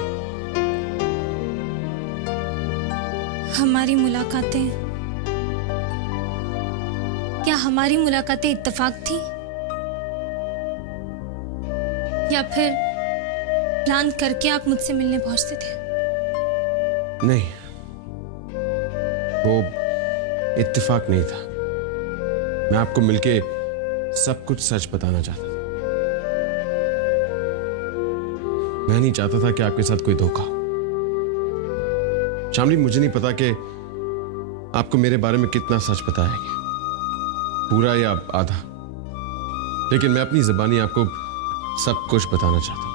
हमारी मुलाकातें, क्या हमारी मुलाकातें इत्तेफाक थी या फिर प्लान करके आप मुझसे मिलने पहुंचते थे? नहीं, वो इत्तेफाक नहीं था। मैं आपको मिलके सब कुछ सच बताना चाहता था। मैं नहीं चाहता था कि आपके साथ कोई धोखा हो। शामली, मुझे नहीं पता कि आपको मेरे बारे में कितना सच बताया गया, पूरा या आधा, लेकिन मैं अपनी ज़बानी आपको सब कुछ बताना चाहता हूं।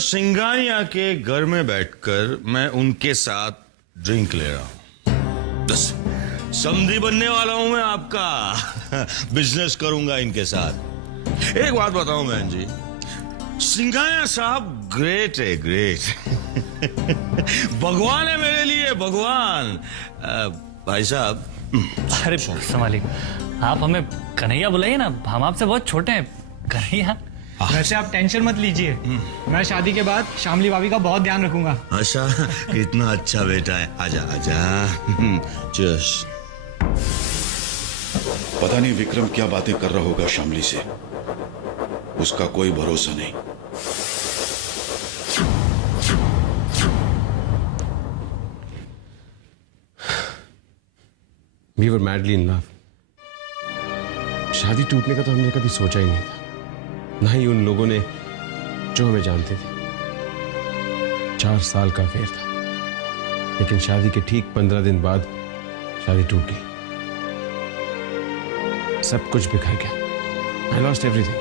सिंगानिया के घर में बैठकर मैं उनके साथ ड्रिंक ले रहा हूं। बस समधी बनने वाला हूं मैं आपका। बिजनेस करूंगा इनके साथ। एक बात बताऊं बहन जी, सिंगानिया साहब ग्रेट है, ग्रेट। भगवान है मेरे लिए, भगवान। भाई साहब। अरे संभालिए, आप हमें कन्हैया बुलाइए ना, हम आपसे बहुत छोटे हैं। कन्हैया। वैसे आप टेंशन मत लीजिए, मैं शादी के बाद शामली भाभी का बहुत ध्यान रखूंगा। अच्छा, कितना अच्छा बेटा है। आजा आजा। चीयर्स। पता नहीं विक्रम क्या बातें कर रहा होगा शामली से, उसका कोई भरोसा नहीं। We were madly in love. शादी टूटने का तो हमने कभी सोचा ही नहीं था, ना ही उन लोगों ने जो हमें जानते थे। 4 साल का फेर था, लेकिन शादी के ठीक 15 दिन बाद शादी टूट गई। सब कुछ बिखर गया। I lost everything.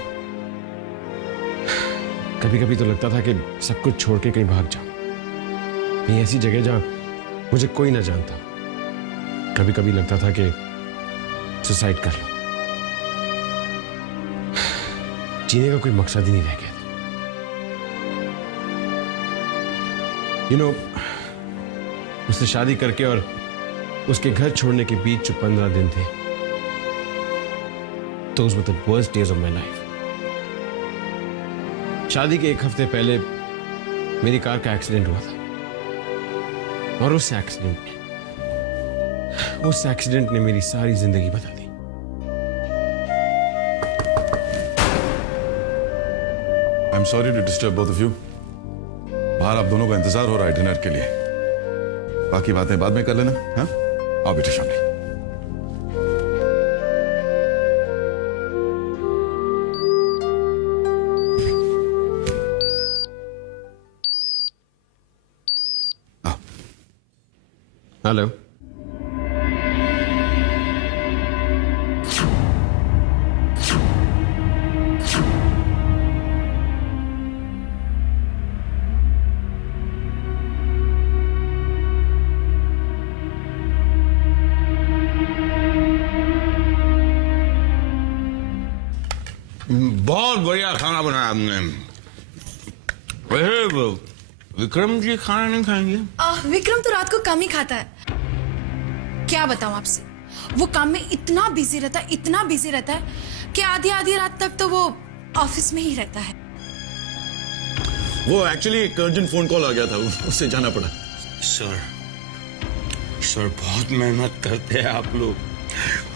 कभी कभी तो लगता था कि सब कुछ छोड़ के कहीं भाग जाऊं, कहीं ऐसी जगह जहां मुझे कोई ना जानता। कभी कभी लगता था कि सुसाइड कर लो। जीने का कोई मकसद ही नहीं रह गया था। You know, उससे शादी करके और उसके घर छोड़ने के बीच जो 15 दिन थे, those were the worst days of my life. शादी के 1 हफ्ते पहले मेरी कार का एक्सीडेंट हुआ था, और उस एक्सीडेंट ने मेरी सारी जिंदगी बदल दी। I am sorry to disturb both of you. बाहर आप दोनों का इंतजार हो रहा है डिनर के लिए। बाकी बातें बाद में कर लेना। हाँ, आओ बेटा शामली। हेलो। बहुत बढ़िया खाना बनाया आपने। वैसे विक्रम जी खाना नहीं खाएंगे? विक्रम तो रात को कम ही खाता है। क्या बताऊं आपसे, वो काम में इतना बिजी रहता है कि आधी आधी रात तक तो वो ऑफिस में ही रहता है। वो एक्चुअली एक अर्जेंट फोन कॉल आ गया था, उससे जाना पड़ा। सर बहुत मेहनत करते हैं आप लोग।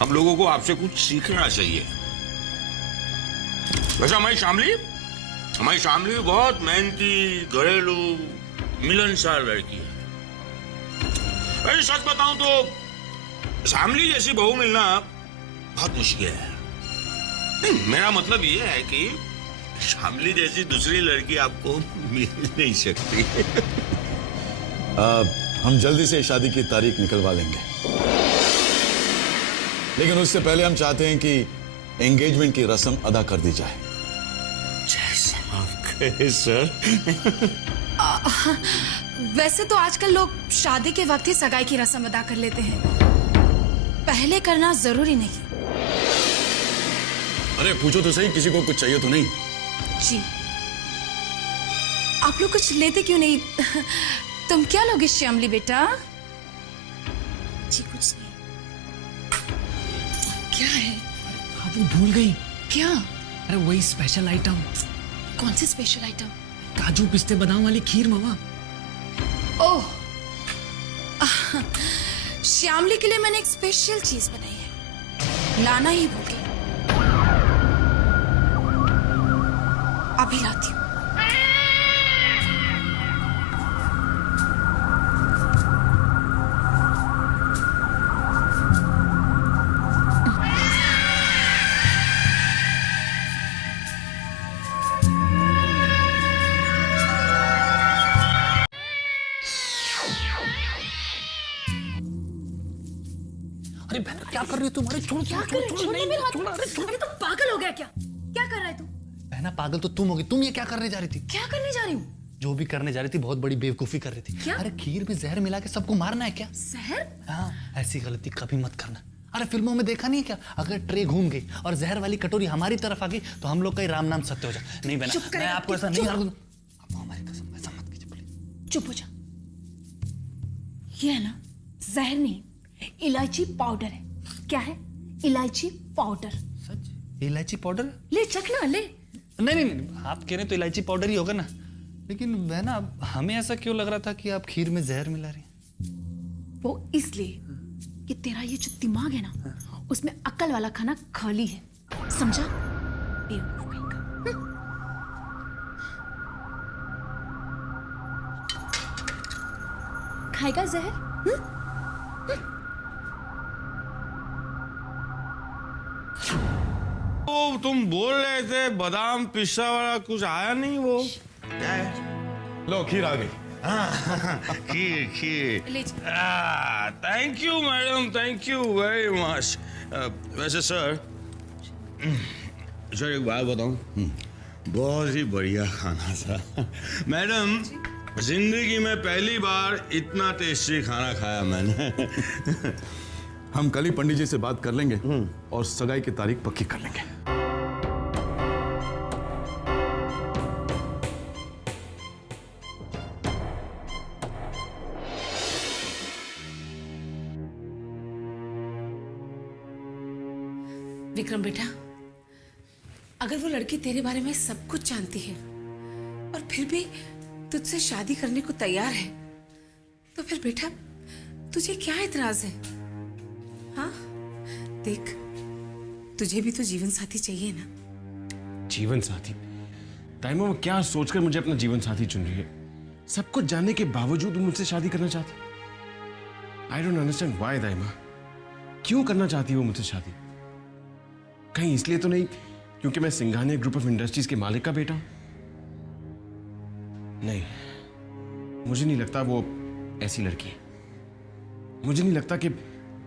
हम लोगों को आपसे कुछ सीखना चाहिए। वैसे हमारी शामली बहुत मेहनती, घरेलू, मिलनसार लड़की है। वैसे सच बताऊं तो शामली जैसी बहू मिलना बहुत मुश्किल है। नहीं, मेरा मतलब ये है कि शामली जैसी दूसरी लड़की आपको मिल नहीं सकती। हम जल्दी से शादी की तारीख निकलवा लेंगे, लेकिन उससे पहले हम चाहते हैं कि एंगेजमेंट की रस्म अदा कर दी जाए। जैसा आप कहे सर। वैसे तो आजकल लोग शादी के वक्त ही सगाई की रस्म अदा कर लेते हैं, पहले करना जरूरी नहीं। अरे पूछो तो सही, किसी को कुछ चाहिए तो नहीं? जी, आप लोग कुछ लेते क्यों नहीं? तुम क्या लोगे श्यामली बेटा? जी कुछ नहीं। क्या है? हाँ, वो भूल गई। क्या? अरे वही स्पेशल आइटम। कौन सी स्पेशल आइटम? काजू पिस्ते बादाम वाली खीर मामा। ओह, श्यामली के लिए मैंने एक स्पेशल चीज बनाई है, लाना ही भूल गई। अभी लाती हूँ। अरे बहन क्या कर रही हो तुम? अरे छोड़ क्या कर रहे हो? छोड़ो मेरा हाथ। अरे तुम पागल हो गया क्या? क्या कर रहा है तू? बहना पागल तो तुम होगी। तुम ये क्या करने जा रही थी? क्या करने जा रही हूँ? जो भी करने जा रही थी बहुत बड़ी बेवकूफी कर रही थी। क्या? अरे खीर में जहर मिला के सबको मारना है क्या? जहर? हाँ, ऐसी गलती कभी मत करना। अरे फिल्मों में देखा नहीं क्या, अगर ट्रे घूम गई और जहर वाली कटोरी हमारी तरफ आ गई तो हम लोग का ही राम नाम सत्य हो जाए। नहीं बहना, मैं आपको ऐसा नहीं करूँगा। हमारी कसम, ऐसा मत कीजिए प्लीज। चुप हो जा। ये है ना, जहर नहीं, इलायची पाउडर है। क्या है? इलायची पाउडर। सच? इलायची पाउडर? ले चखना, ले। नहीं नहीं नहीं, आप कह रहे हैं तो इलायची पाउडर ही होगा ना, लेकिन बहना हमें ऐसा क्यों लग रहा था कि आप खीर में जहर मिला रही हैं? वो इसलिए कि तेरा ये जो दिमाग है ना, उसमें अक्ल वाला खाना खाली है, समझा? बेवकूफ कहीं का। खाएगा जहर? वो तुम बोल रहे थे बादाम पिस्ता वाला, कुछ आया नहीं वो? क्या है? लो खीर आ गई। खीर खीर। ले thank you madam, thank you very much. वैसे सर एक बात बताऊं, बहुत ही बढ़िया खाना था मैडम। जिंदगी में पहली बार इतना टेस्टी खाना खाया मैंने। हम कल ही पंडित जी से बात कर लेंगे और सगाई की तारीख पक्की कर लेंगे। विक्रम बेटा, अगर वो लड़की तेरे बारे में सब कुछ जानती है और फिर भी तुझसे शादी करने को तैयार है, तो फिर बेटा तुझे क्या एतराज है? हाँ, देख, तुझे भी तो जीवन साथी चाहिए ना। जीवन साथी? ताइमा वो क्या सोचकर मुझे अपना जीवन साथी चुन रही है? सब कुछ जानने के बावजूद वो मुझसे शादी करना चाहती। I don't understand why Taima. क्यों करना चाहती है वो मुझसे शादी? कहीं इसलिए तो नहीं क्योंकि मैं सिंघानिया ग्रुप ऑफ इंडस्ट्रीज के मालिक का बेटा हूं? नहीं, मुझे नहीं लगता वो ऐसी लड़की है। मुझे नहीं लगता कि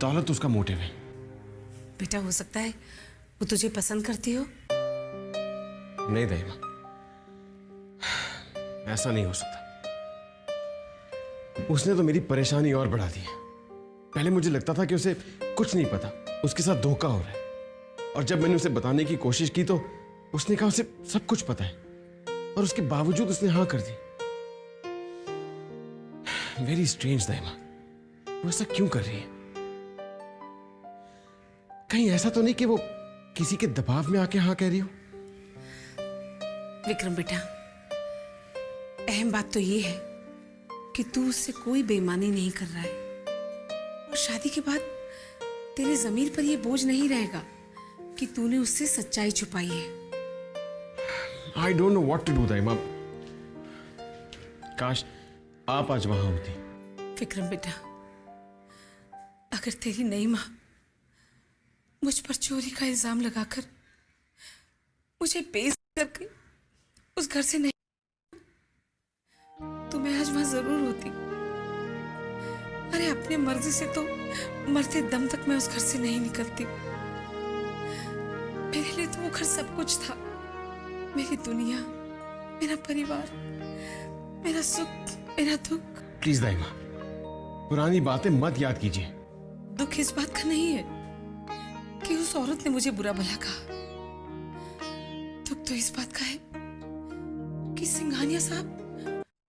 दौलत उसका मोटिव है। बेटा हो सकता है वो तुझे पसंद करती हो। नहीं ताइमा, ऐसा नहीं हो सकता। उसने तो मेरी परेशानी और बढ़ा दी है। पहले मुझे लगता था कि उसे कुछ नहीं पता, उसके साथ धोखा हो रहा है, और जब मैंने उसे बताने की कोशिश की तो उसने कहा उसे सब कुछ पता है, और उसके बावजूद उसने हाँ कर दी। वेरी स्ट्रेंज ताइमा, वो ऐसा क्यों कर रही है? कहीं ऐसा तो नहीं कि वो किसी के दबाव में आके हाँ कह रही हो? विक्रम बेटा, अहम बात तो ये है कि तू उससे कोई बेईमानी नहीं कर रहा है, और शादी के बाद तेरे जमीर पर यह बोझ नहीं रहेगा कि तूने उससे सच्चाई छुपाई है। I don't know what to do Taima. काश आप आज वहां होती। विक्रम बेटा, अगर तेरी नई माँ मुझ पर चोरी का इल्जाम लगाकर मुझे बेइज्जत करके उस घर से नहीं तो मैं आज वहां जरूर होती। अरे अपने मर्जी से तो मरते दम तक मैं उस घर से नहीं निकलती। मेरे लिए तो वो घर सब कुछ था, मेरी दुनिया, मेरा परिवार, मेरा सुख, मेरा दुख। प्लीज दाइमा, पुरानी बातें मत याद कीजिए। दुख इस बात का नहीं है कि उस औरत ने मुझे बुरा भला कहा। दुख तो इस बात का है कि सिंघानिया साहब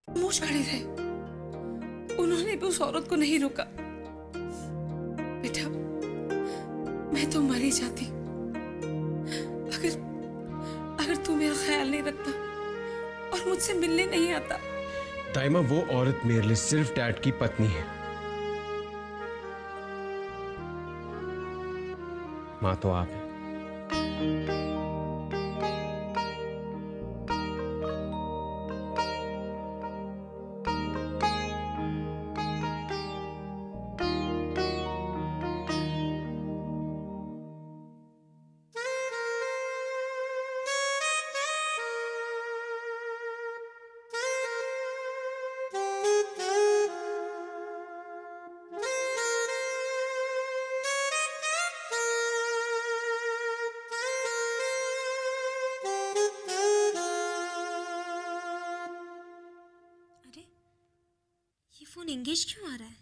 खामोश खड़े रहे। उन्होंने भी उस औरत को नहीं रोका। बेटा, मैं तो मर ही जाती अगर तू मेरा ख्याल नहीं रखता और मुझसे मिलने नहीं आता। दाइमा, वो औरत मेरे लिए सिर्फ डैड की पत्नी है, माँ तो आप है। ये फोन एंगेज क्यों आ रहा है?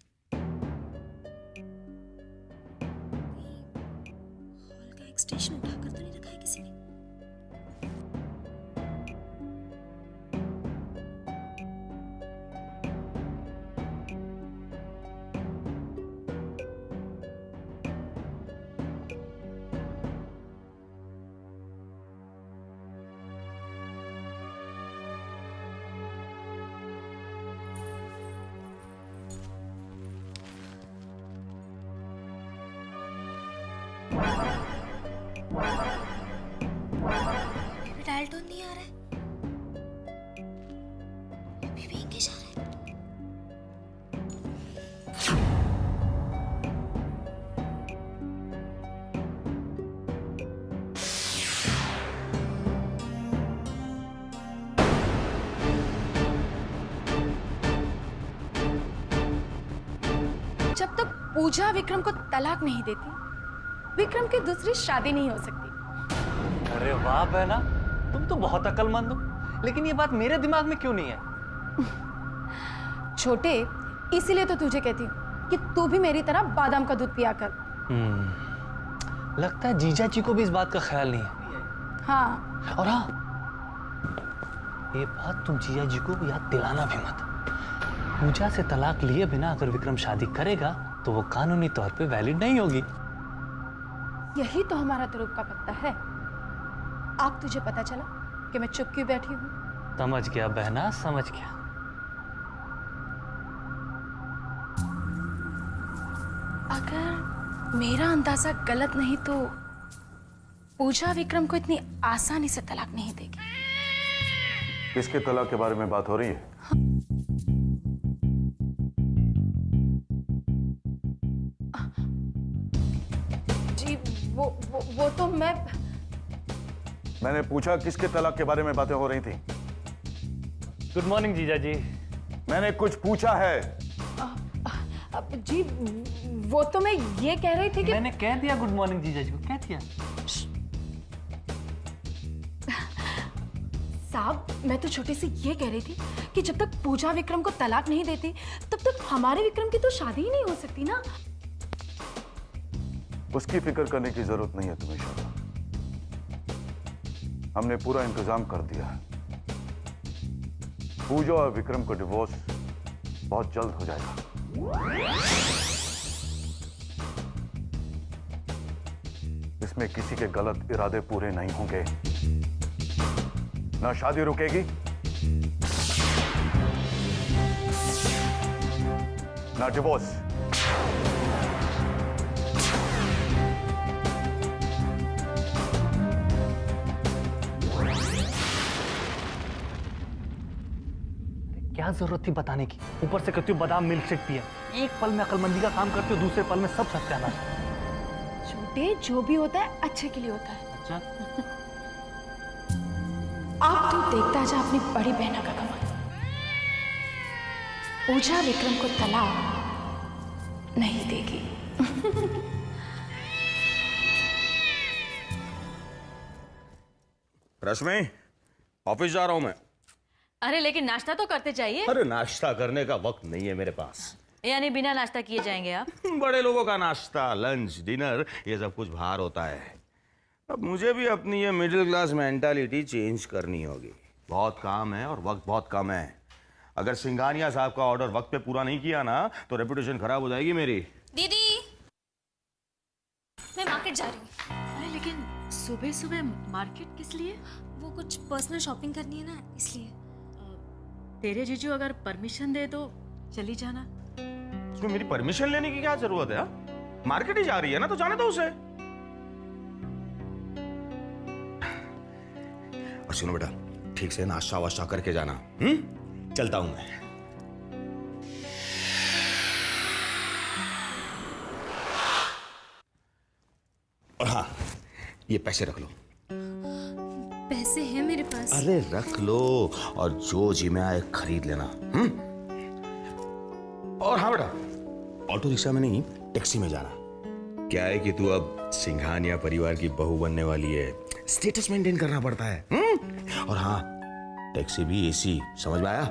हॉल का एक्सटेंशन उठाकर तो नहीं रखा है किसी ने? डायल टोन नहीं आ रहा है। अभी भी एंगेज आ रहा है। जब तक पूजा विक्रम को तलाक नहीं देती, विक्रम की दूसरी शादी नहीं हो सकती। अरे वाह बहना, तुम तो बहुत अक्लमंद हो। लेकिन ये बात मेरे दिमाग में क्यों नहीं है? छोटे, इसीलिए तो तुझे कहती हूँ कि तू भी मेरी तरह बादाम का दूध पिया कर। लगता है जीजा जी को भी इस बात का ख्याल नहीं है। हाँ, और हाँ, ये बात तुम जीजा जी को याद दिलाना भी मत। पूजा से तलाक लिए बिना अगर विक्रम शादी करेगा तो वो कानूनी तौर पे वैलिड नहीं होगी। यही तो हमारा तुरुप का पत्ता है। अब तुझे पता चला कि मैं चुप क्यों बैठी हूँ। समझ गया बहना, समझ गया। अगर मेरा अंदाजा गलत नहीं तो पूजा विक्रम को इतनी आसानी से तलाक नहीं देगी। किसके तलाक के बारे में बात हो रही है? जी वो तो मैंने पूछा किसके तलाक के बारे में बातें हो रही थी। गुड मॉर्निंग जीजा जी। मैंने कुछ पूछा है। जी वो तो मैं ये कह रही थी कि मैंने कह दिया गुड मॉर्निंग जीजा जी को, कह दिया। साहब, मैं तो छोटी सी ये कह रही थी कि जब तक पूजा विक्रम को तलाक नहीं देती तब तक हमारे विक्रम की तो शादी ही नहीं हो सकती ना। उसकी फिक्र करने की जरूरत नहीं है तुम्हें शारदा। हमने पूरा इंतजाम कर दिया है। पूजा और विक्रम का डिवोर्स बहुत जल्द हो जाएगा। इसमें किसी के गलत इरादे पूरे नहीं होंगे। ना शादी रुकेगी, ना डिवोर्स। क्या जरूरत थी बताने की? ऊपर से कहती हो बादाम मिल्क शेक पिया। एक पल में अकलमंदी का काम करते हो, दूसरे पल में सब सत्यानाश। छोटे, जो भी होता है अच्छे के लिए होता है। अच्छा, आप तू देखता जा अपनी बड़ी बहना का कमाल। पूजा विक्रम को तलाक नहीं देगी। रश्मि, ऑफिस जा रहा हूं मैं। अरे लेकिन नाश्ता तो करते चाहिए। अरे नाश्ता करने का वक्त नहीं है मेरे पास। यानी बिना नाश्ता किए जाएंगे आप? बड़े लोगों का नाश्ता, लंच, डिनर, ये सब कुछ बाहर होता है। अब मुझे भी अपनी ये मिडिल क्लास मेंटालिटी चेंज करनी होगी। बहुत काम है और वक्त बहुत कम है। अगर सिंघानिया साहब का ऑर्डर वक्त पे पूरा नहीं किया ना तो रेपुटेशन खराब हो जाएगी मेरी। दीदी, मैं मार्केट जा रही हूँ। अरे लेकिन सुबह सुबह मार्केट किस लिए? वो कुछ पर्सनल शॉपिंग करनी है ना, इसलिए। तेरे जीजू अगर परमिशन दे तो चली जाना। उसमें मेरी परमिशन लेने की क्या जरूरत है? मार्केट ही जा रही है ना, तो जाने दो उसे। और सुनो बेटा, ठीक से नाश्ता वाश्ता करके जाना। चलता हूं मैं। और हाँ, ये पैसे रख लो। पैसे हैं मेरे पास। अरे रख लो और जो जी में आए खरीद लेना। और हाँ बेटा, ऑटो रिक्शा में नहीं, टैक्सी में जाना। क्या है कि तू अब सिंघानिया परिवार की बहू बनने वाली है, स्टेटस मेंटेन करना पड़ता है। और हाँ, टैक्सी भी एसी, समझ में आया?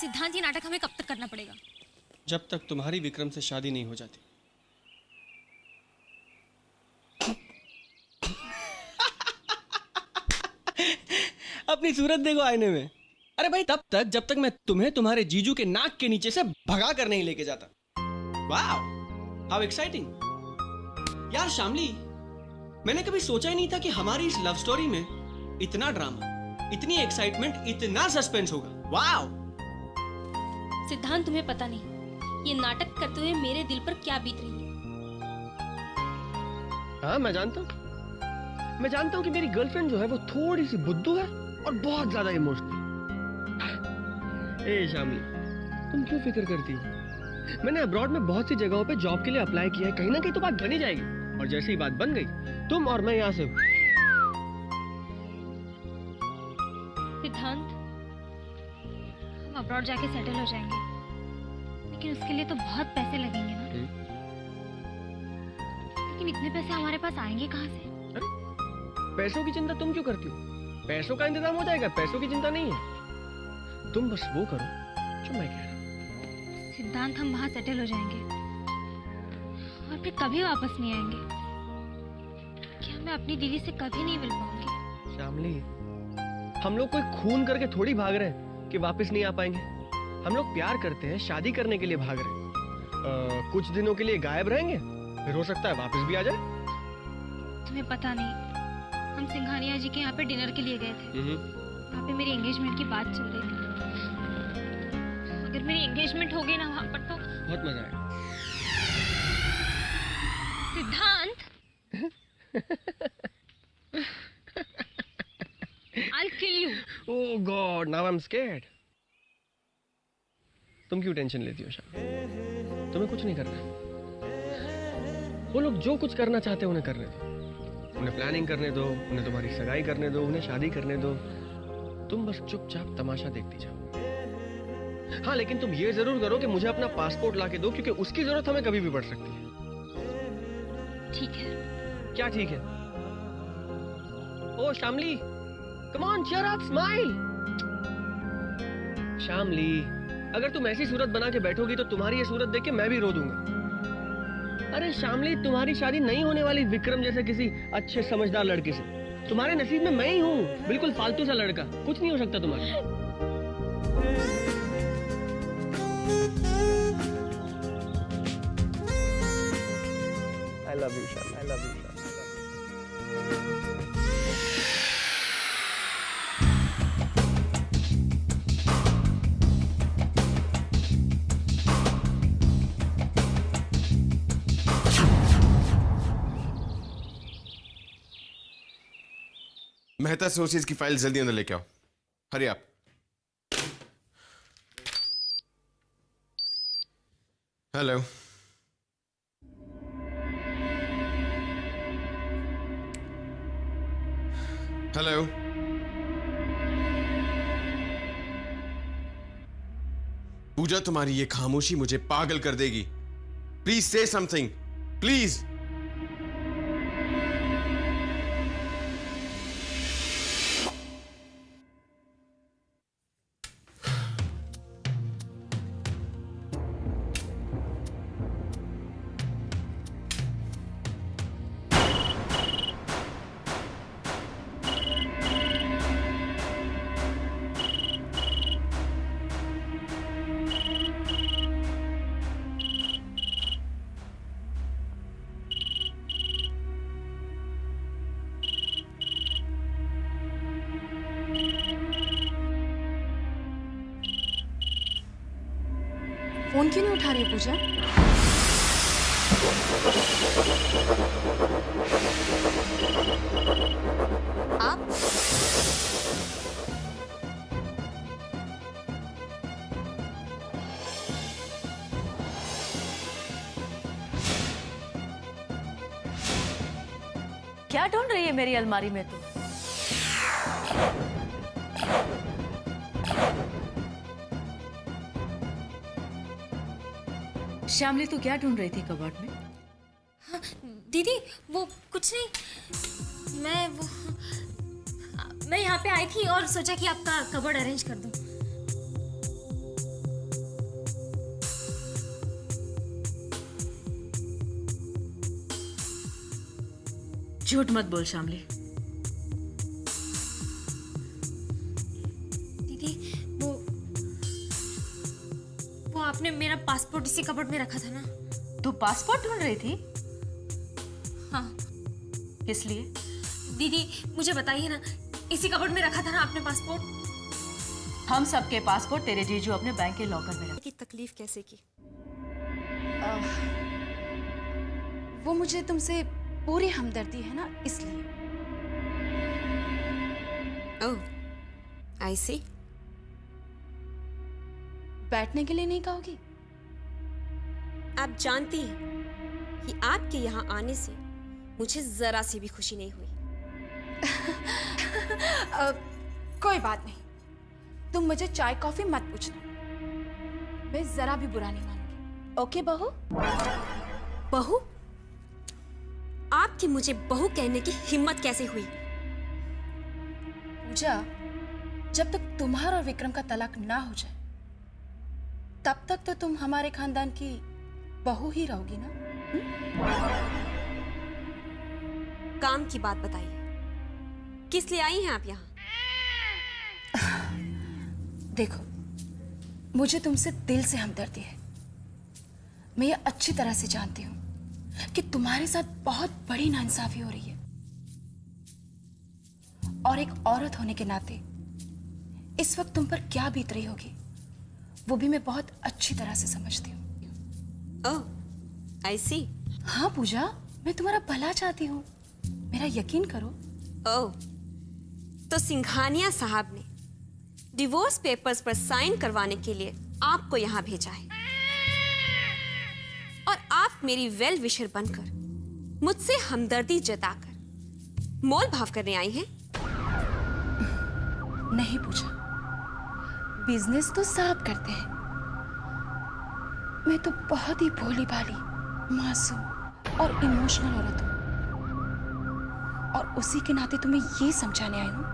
सिद्धांत, ये नाटक हमें कब तक करना पड़ेगा? जब तक तुम्हारी विक्रम से शादी नहीं हो जाती। अपनी सूरत देखो आईने में। अरे भाई, तब तक जब तक मैं तुम्हें तुम्हारे जीजू के नाक के नीचे से भगा कर नहीं लेके जाता। Wow, how exciting. यार शामली, मैंने कभी सोचा ही नहीं था कि हमारी इस लव स्टोरी में इतना ड्रामा, इतनी एक्साइटमेंट, इतना सस्पेंस होगा। वाओ। सिद्धांत, तुम्हें पता नहीं ये नाटक करते हुए मेरे दिल पर क्या बीत रही है। हाँ, मैं जानता हूँ। मैं जानता हूँ कि मेरी गर्लफ्रेंड जो है वो थोड़ी सी बुद्धू है और बहुत ज्यादा इमोशनल। ए शामली, तुम क्यों फिक्र करती हो? मैंने अब्रॉड में बहुत सी जगहों पे जॉब के लिए अप्लाई किया है। कहीं ना कहीं तो बात बनी जाएगी। और जैसे ही बात बन गई, तुम और मैं यहाँ से। सिद्धांत, हम अब्रॉड जाके सेटल हो जाएंगे, लेकिन उसके लिए तो बहुत पैसे लगेंगे ना। लेकिन इतने पैसे हमारे पास आएंगे कहाँ से? पैसों की चिंता तुम क्यों करती हो? पैसों का इंतजाम हो जाएगा, पैसों की चिंता नहीं है। तुम बस वो करो जो मैं कह रहा हूँ। सिद्धांत, हम वहाँ सेटल हो जाएंगे और फिर कभी वापस नहीं आएंगे। क्या मैं अपनी दीदी से कभी नहीं मिल पाऊंगी? शामली, हम लोग कोई खून करके थोड़ी भाग रहे हैं कि वापस नहीं आ पाएंगे। हम लोग प्यार करते हैं, शादी करने के लिए भाग रहे हैं। कुछ दिनों के लिए गायब रहेंगे, फिर हो सकता है वापस भी आ जाए। तुम्हें पता नहीं, हम सिंघानिया जी के यहाँ पे डिनर के लिए गए थे। वहाँ पे मेरी एंगेजमेंट की बात चल रही थी। अगर मेरी एंगेजमेंट हो गई ना वहाँ पर तो बहुत मजा आएगा। सिद्धांत, I'll kill you. Oh God, now I'm scared. तुम क्यों टेंशन लेती हो शाम? तुम्हें कुछ नहीं करना। वो लोग जो कुछ करना चाहते हैं उन्हें करने दो। उन्हें प्लानिंग करने दो, उन्हें तुम्हारी सगाई करने दो, उन्हें शादी करने दो। तुम बस चुपचाप तमाशा देखती जाओ। हाँ, लेकिन तुम ये जरूर करो कि मुझे अपना पासपोर्ट ला के दो, क्योंकि उसकी जरूरत हमें कभी भी पड़ सकती है। ठीक है। क्या ठीक है? Oh Shamli, come on, cheer up, smile. Shamli, अगर तुम ऐसी सूरत बना के बैठोगी तो तुम्हारी ये सूरत देख के मैं भी रो दूंगा। अरे शामली, तुम्हारी शादी नहीं होने वाली विक्रम जैसे किसी अच्छे समझदार लड़के से। तुम्हारे नसीब में मैं ही हूँ, बिल्कुल फालतू सा लड़का। कुछ नहीं हो सकता तुम्हारा। I love you, Shyam. I love you, Shyam. Mehta associates की फाइल जल्दी अंदर लेके आओ। हरी आप। हेलो। हेलो। पूजा, तुम्हारी ये खामोशी मुझे पागल कर देगी। प्लीज से समथिंग, प्लीज। फोन क्यों नहीं उठा रही पूजा? आप क्या ढूंढ रही है मेरी अलमारी में तू? श्यामली, तू क्या ढूंढ रही थी कबर्ड में? हाँ, दीदी वो कुछ नहीं, मैं यहाँ पे आई थी और सोचा कि आपका कबर्ड अरेंज कर दूं। झूठ मत बोल श्यामली। दीदी वो आपने मेरा पासपोर्ट इसी कबर्ड में रखा था ना? तू पासपोर्ट ढूंढ रही थी? हाँ किस लिए? दीदी मुझे बताइए ना, इसी कबर्ड में रखा था ना आपने पासपोर्ट? हम सबके पासपोर्ट तेरे जीजू अपने बैंक के लॉकर में रखे। की तकलीफ कैसे की? वो मुझे तुमसे पूरी हमदर्दी है ना, इसलिए। ओह आई सी। बैठने के लिए नहीं कहोगी? आप जानती हैं कि आपके यहाँ आने से मुझे जरा सी भी खुशी नहीं हुई। कोई बात नहीं, तुम मुझे चाय कॉफी मत पूछना, मैं जरा भी बुरा नहीं मानूंगी। ओके बहू? बहू? आपकी मुझे बहू कहने की हिम्मत कैसे हुई? पूजा, जब तक तुम्हारा और विक्रम का तलाक ना हो जाए तब तक तो तुम हमारे खानदान की बहू ही रहोगी ना? काम की बात बताइए, किस लिए आई हैं आप यहाँ? देखो, मुझे तुमसे दिल से हमदर्दी है। मैं ये अच्छी तरह से जानती हूँ कि तुम्हारे साथ बहुत बड़ी नाइंसाफी हो रही है, और एक औरत होने के नाते इस वक्त तुम पर क्या बीत रही होगी वो भी मैं बहुत अच्छी तरह से समझती हूँ। ओह आई सी। हाँ पूजा, मैं तुम्हारा भला चाहती हूँ, मेरा यकीन करो। ओह, तो सिंघानिया साहब ने डिवोर्स पेपर्स पर साइन करवाने के लिए आपको यहाँ भेजा है, और आप मेरी वेल विशर बनकर मुझसे हमदर्दी जताकर मोल भाव करने आई हैं? नहीं पूजा, बिजनेस तो साहब करते हैं, मैं तो बहुत ही भोली भाली, मासूम और इमोशनल औरत हूँ, और उसी के नाते तुम्हें ये समझाने आई हूँ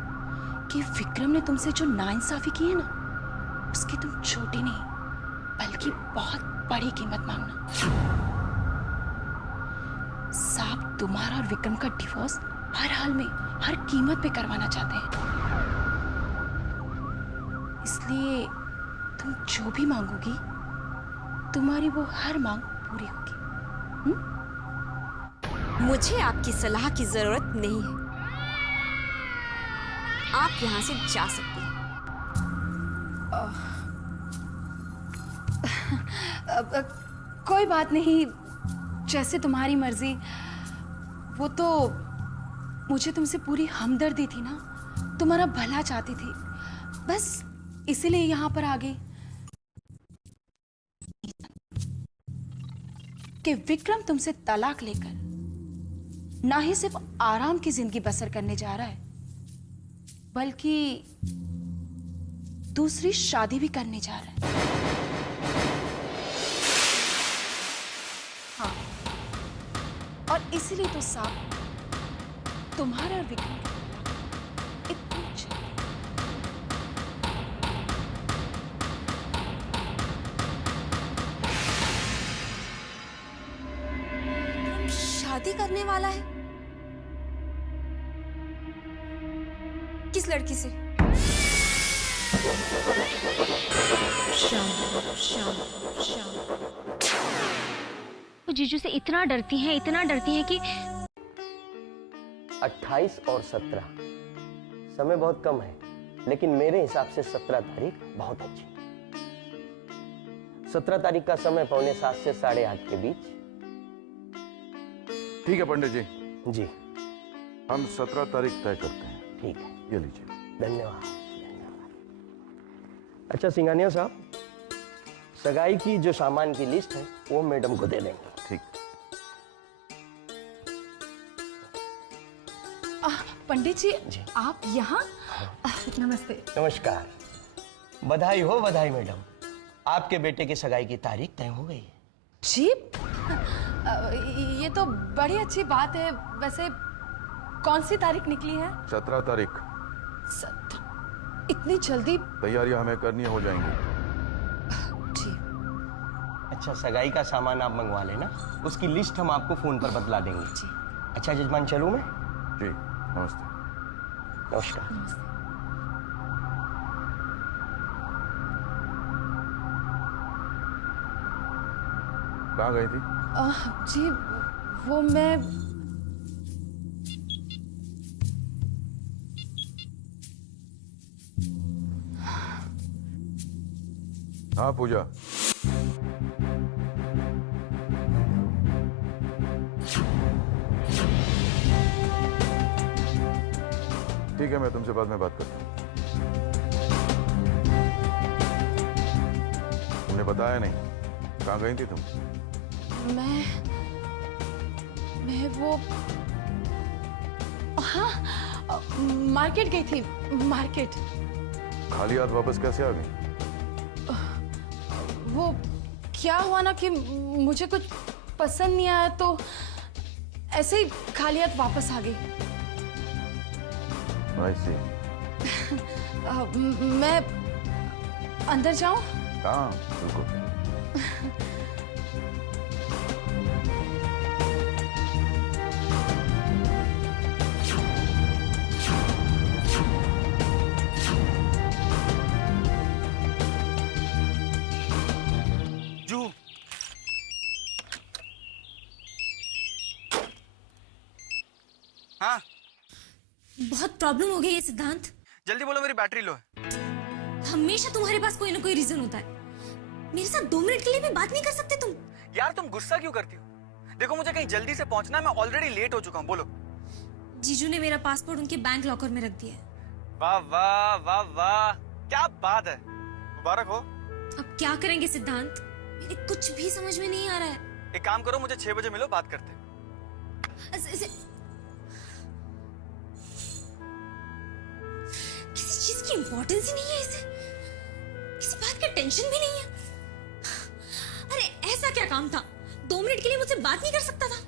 कि विक्रम ने तुमसे जो नाइंसाफी की है ना, उसकी तुम छोटी नहीं बल्कि बहुत बड़ी कीमत मांगना। साहब तुम्हारा और विक्रम का डिवोर्स हर हाल में, हर कीमत पे करवाना चाहते हैं, इसलिए तुम जो भी मांगोगी तुम्हारी वो हर मांग पूरी होगी। मुझे आपकी सलाह की जरूरत नहीं है, आप यहां से जा सकती हैं। कोई बात नहीं, जैसे तुम्हारी मर्जी। वो तो मुझे तुमसे पूरी हमदर्दी थी ना, तुम्हारा भला चाहती थी, बस इसीलिए यहाँ पर आ गई कि विक्रम तुमसे तलाक लेकर ना ही सिर्फ आराम की जिंदगी बसर करने जा रहा है, बल्कि दूसरी शादी भी करने जा रहा है। हाँ, और इसीलिए तो साहब तुम्हारा और विक्रम इतनी शादी करने वाला है? किस लड़की से? श्याम, श्याम, श्याम। वो जीजू से इतना डरती हैं कि 28 और 17 समय बहुत कम है, लेकिन मेरे हिसाब से 17 तारीख बहुत अच्छी। 17 तारीख का समय 7:45 से 8:30 के बीच। ठीक है पंडित जी, जी हम 17 तारीख तय करते हैं। ठीक है, ये लीजिए। धन्यवाद धन्यवाद। अच्छा सिंघानिया साहब, सगाई की जो सामान की लिस्ट है वो मैडम को दे देंगे। ठीक। पंडित जी, आप यहाँ? नमस्ते। नमस्कार। बधाई हो बधाई मैडम, आपके बेटे की सगाई की तारीख तय हो गई है। जी, ये तो बड़ी अच्छी बात है। वैसे कौन सी तारीख निकली है? 17 तारीख। 17? इतनी जल्दी? तैयारियां हमें करनी हो जाएंगी। जी। अच्छा, सगाई का सामान आप मंगवा लेना, उसकी लिस्ट हम आपको फोन पर बतला देंगे। जी। अच्छा जजमान, चलूं मैं? जी, नमस्ते। नमस्कार। कहाँ गई थी? जी, वो मैं हाँ पूजा, ठीक है, मैं तुमसे बाद में बात करता हूँ। तुमने बताया नहीं, कहाँ गई थी तुम? मैं वो हाँ, मार्केट गई थी, मार्केट। खाली हाथ वापस कैसे आ गई? वो क्या हुआ ना कि मुझे कुछ पसंद नहीं आया, तो ऐसे ही खाली हाथ वापस आ गई। I see। मैं अंदर जाऊं? हाँ बिल्कुल। हाँ बहुत प्रॉब्लम हो गई है सिद्धांत। जल्दी बोलो, मेरी बैटरी लो है। हमेशा तुम्हारे पास कोई ना कोई रीजन होता है। मेरे साथ 2 मिनट के लिए भी बात नहीं कर सकते तुम? यार तुम गुस्सा क्यों करती हो? देखो मुझे कहीं जल्दी से पहुंचना है, मैं ऑलरेडी लेट हो चुका हूँ। बोलो। जीजू ने मेरा पासपोर्ट उनके बैंक लॉकर में रख दिया है। वाह वाह वाह वाह, क्या बात है, मुबारक हो। अब क्या करेंगे सिद्धांत, मेरे कुछ भी समझ में नहीं आ रहा है। एक काम करो, मुझे 6 बजे मिलो, बात करते हैं। किसी चीज की इंपॉर्टेंस ही नहीं है इसे, किसी बात का टेंशन भी नहीं है। अरे ऐसा क्या काम था, 2 मिनट के लिए मुझसे बात नहीं कर सकता था?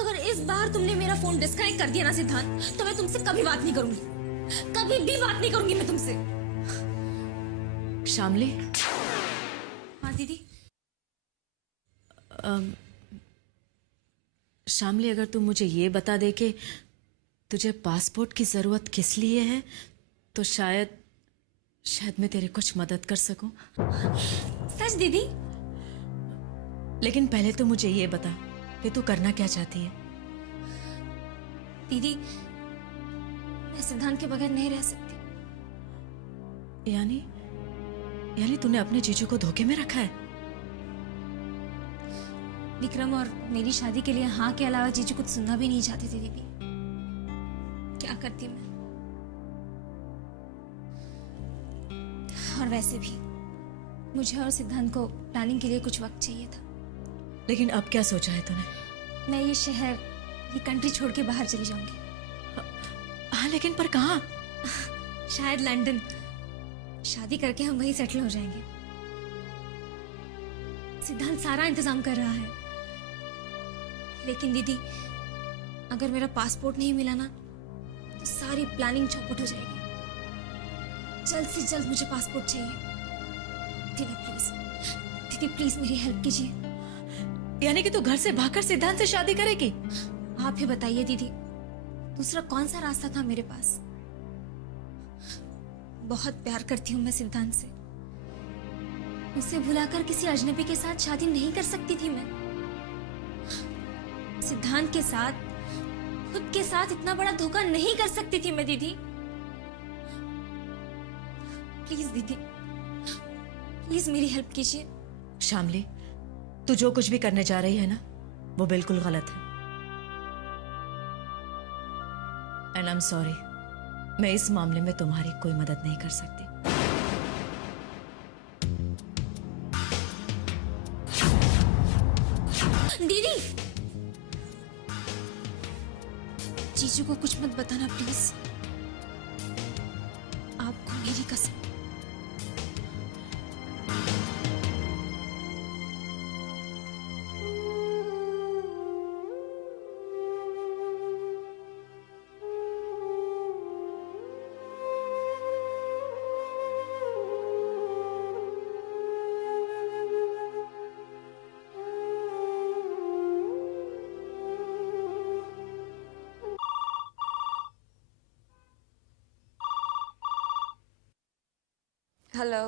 अगर इस बार तुमने मेरा फोन डिस्कनेक्ट कर दिया ना सिद्धांत, तो मैं तुमसे कभी बात नहीं करूंगी, कभी भी बात नहीं करूंगी मैं तुमसे। शामली। हाँ दीदी। शामली, अगर तुम मुझे ये बता दे कि तुझे पासपोर्ट की जरूरत किस लिए है, तो शायद मैं तेरी कुछ मदद कर सकूं। सच दीदी? लेकिन पहले तो मुझे ये बता कि तू करना क्या चाहती है। दीदी, मैं सिद्धांत के बगैर नहीं रह सकती। यानी तूने अपने जीजू को धोखे में रखा है? विक्रम और मेरी शादी के लिए हाँ के अलावा जीजू कुछ सुनना भी नहीं चाहती थी दीदी। क्या करती मैं? और वैसे भी मुझे और सिद्धांत को प्लानिंग के लिए कुछ वक्त चाहिए था। लेकिन अब क्या सोचा है तूने? मैं ये शहर, ये कंट्री छोड़ के बाहर चली जाऊंगी। हाँ, लेकिन पर कहाँ? शायद लंदन। शादी करके हम वहीं सेटल हो जाएंगे। सिद्धांत सारा इंतजाम कर रहा है। लेकिन दीदी, अगर मेरा पासपोर्ट नहीं मिला ना तो सारी प्लानिंग चौपट हो जाएगी। जल्द से जल्द मुझे पासपोर्ट चाहिए। दीदी प्लीज मेरी हेल्प कीजिए। यानी कि तू घर से भागकर सिद्धांत से शादी करेगी? आप ही बताइए दीदी, दूसरा कौन सा रास्ता था मेरे पास? बहुत प्यार करती हूँ मैं सिद्धांत से। उसे भुलाकर किसी अजनबी के साथ शादी नहीं कर सकती थी मैं। सिद्धांत के साथ, खुद के साथ इतना बड़ा धोखा नहीं कर सकती थी मैं दीदी। प्लीज दीदी, प्लीज मेरी हेल्प कीजिए। शामली, तू जो कुछ भी करने जा रही है ना, वो बिल्कुल गलत है। एंड आई एम सॉरी, मैं इस मामले में तुम्हारी कोई मदद नहीं कर सकती। दीदी, जीजू को कुछ मत बताना प्लीज। आपको मेरी कसम। हेलो।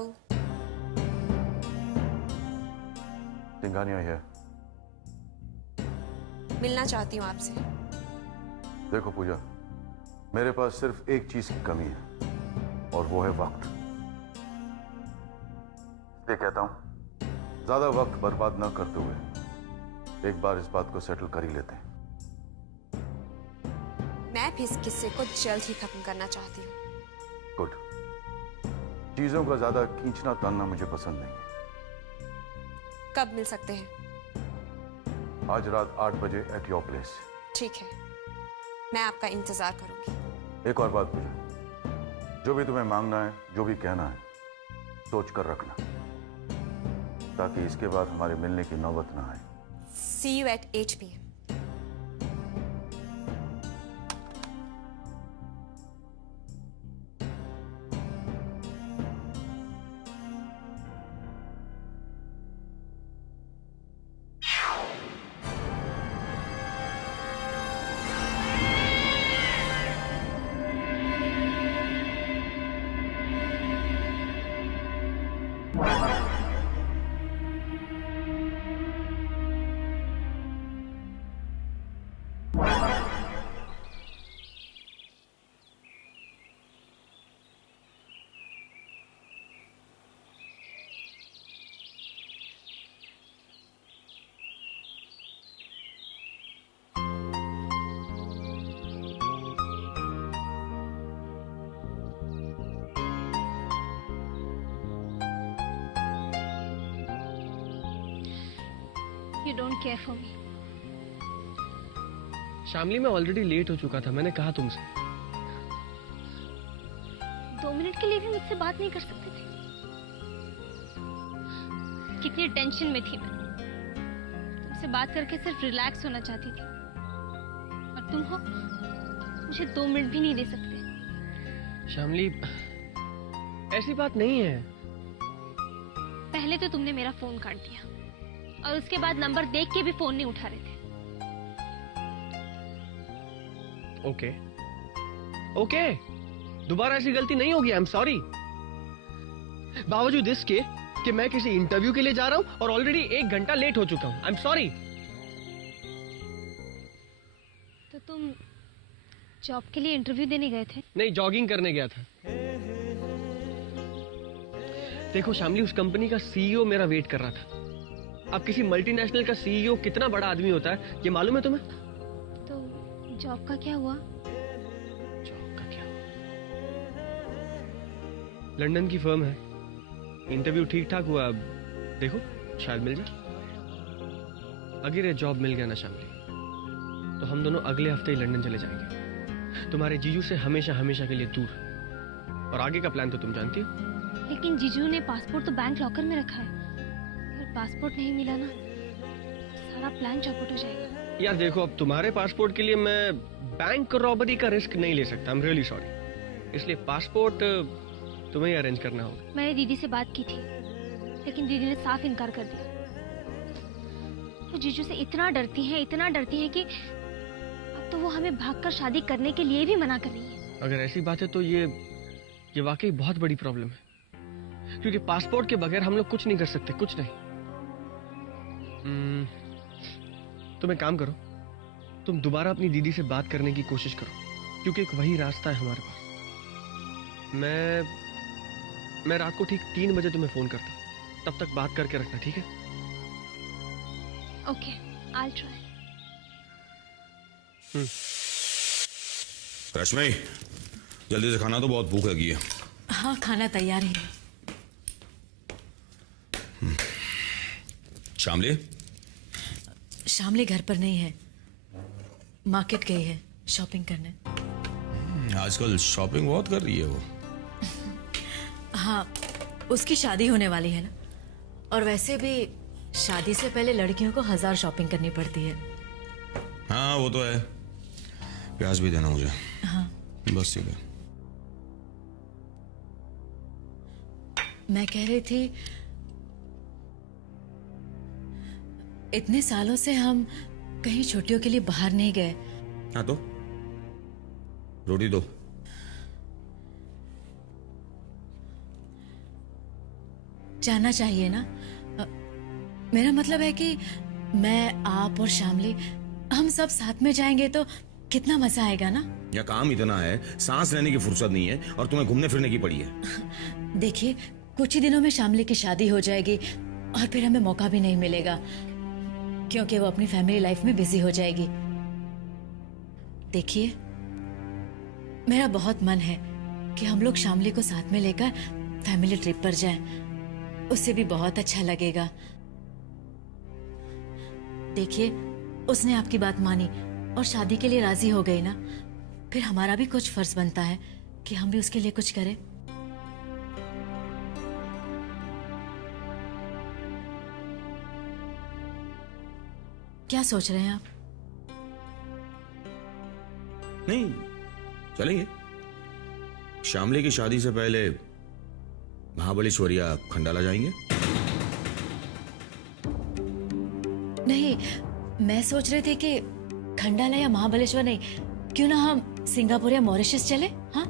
सिंघानिया है। मिलना चाहती हूँ आपसे। देखो पूजा, मेरे पास सिर्फ एक चीज की कमी है और वो है वक्त। ये कहता हूं, ज्यादा वक्त बर्बाद ना करते हुए एक बार इस बात को सेटल कर ही लेते हैं। मैं भी इस किस्से को जल्द ही खत्म करना चाहती हूँ। गुड। चीजों का ज्यादा खींचना तानना मुझे पसंद नहीं है। कब मिल सकते हैं? आज रात 8 बजे एट योर प्लेस। ठीक है, मैं आपका इंतजार करूंगी। एक और बात पूजा, जो भी तुम्हें मांगना है, जो भी कहना है, सोच कर रखना, ताकि इसके बाद हमारे मिलने की नौबत ना आए। See you at 8 PM. You don't care for me. Shamli, मैं ऑलरेडी लेट हो चुका था, मैंने कहा तुमसे। 2 मिनट के लिए भी मुझसे बात नहीं कर सकते थे? कितनी टेंशन में थी मैं। तुमसे बात करके सिर्फ रिलैक्स होना चाहती थी, और तुम हो मुझे 2 मिनट भी नहीं दे सकते। शामली, ऐसी बात नहीं है। पहले तो तुमने मेरा फोन काट दिया, और उसके बाद नंबर देख के भी फोन नहीं उठा रहे थे। ओके ओके, दोबारा ऐसी गलती नहीं होगी। आई एम सॉरी। बावजूद इसके कि मैं किसी इंटरव्यू के लिए जा रहा हूं और ऑलरेडी 1 घंटा लेट हो चुका हूं। आई एम सॉरी। तो तुम जॉब के लिए इंटरव्यू देने गए थे? नहीं, जॉगिंग करने गया था। देखो शामली, उस कंपनी का सीईओ मेरा वेट कर रहा था। अब किसी मल्टीनेशनल का सीईओ कितना बड़ा आदमी होता है, ये मालूम है तुम्हें? तो जॉब का क्या हुआ? जॉब का क्या हुआ? लंदन की फर्म है, इंटरव्यू ठीक ठाक हुआ, देखो शायद मिल जाए। अगर ये जॉब मिल गया ना शामली, तो हम दोनों अगले हफ्ते ही लंदन चले जाएंगे, तुम्हारे जीजू से हमेशा हमेशा के लिए दूर। और आगे का प्लान तो तुम जानती हो। लेकिन जीजू ने पासपोर्ट तो बैंक लॉकर में रखा है, अगर पासपोर्ट नहीं मिला ना तो सारा प्लान चौपट हो जाएगा। यार देखो, अब तुम्हारे पासपोर्ट के लिए मैं बैंक रॉबरी का रिस्क नहीं ले सकता। I am really sorry. इसलिए पासपोर्ट तुम्हें ही अरेंज करना होगा। मैंने दीदी से बात की थी, लेकिन दीदी ने साफ इनकार कर दिया। वो जीजू से इतना डरती हैं कि अब तो वो हमें भागकर शादी करने के लिए भी मना कर रही है। अगर ऐसी बात है तो ये वाकई बहुत बड़ी प्रॉब्लम है, क्योंकि पासपोर्ट के बगैर हम लोग कुछ नहीं कर सकते, कुछ नहीं। तुम एक काम करो, तुम दोबारा अपनी दीदी से बात करने की कोशिश करो, क्योंकि एक वही रास्ता है हमारे पास। मैं रात को ठीक 3 बजे तुम्हें फोन करता हूँ, तब तक बात करके रखना, ठीक है? Okay, I will try. Rashmi, जल्दी से खाना, तो बहुत भूख लगी है। हाँ, खाना तैयार ही है। शामली? शामली घर पर नहीं है, मार्केट गई है शॉपिंग करने। आजकल शॉपिंग बहुत कर रही है वो। हाँ, उसकी शादी होने वाली है ना, और वैसे भी शादी से पहले लड़कियों को 1000 शॉपिंग करनी पड़ती है। हाँ वो तो है। प्याज भी देना मुझे। हाँ बस ठीक है। मैं कह रही थी, इतने सालों से हम कहीं छुट्टियों के लिए बाहर नहीं गए। हाँ तो रोटी दो। जाना चाहिए ना। मेरा मतलब है कि मैं, आप और शामली, हम सब साथ में जाएंगे तो कितना मजा आएगा ना। या काम इतना है, सांस लेने की फुर्सत नहीं है और तुम्हें घूमने फिरने की पड़ी है। देखिए, कुछ ही दिनों में शामली की शादी हो जाएगी और फिर हमें मौका भी नहीं मिलेगा, क्योंकि वो अपनी फैमिली लाइफ में बिजी हो जाएगी। देखिए, मेरा बहुत मन है कि हम लोग शामली को साथ में लेकर फैमिली ट्रिप पर जाएं। उससे भी बहुत अच्छा लगेगा। देखिए, उसने आपकी बात मानी और शादी के लिए राजी हो गई ना, फिर हमारा भी कुछ फर्ज बनता है कि हम भी उसके लिए कुछ करें। क्या सोच रहे हैं आप? नहीं, चलेंगे। शामली की शादी से पहले महाबलेश्वर या खंडाला जाएंगे। नहीं, मैं सोच रहे थे कि खंडाला या महाबलेश्वर नहीं, क्यों ना हम सिंगापुर या मॉरिशस चले। हाँ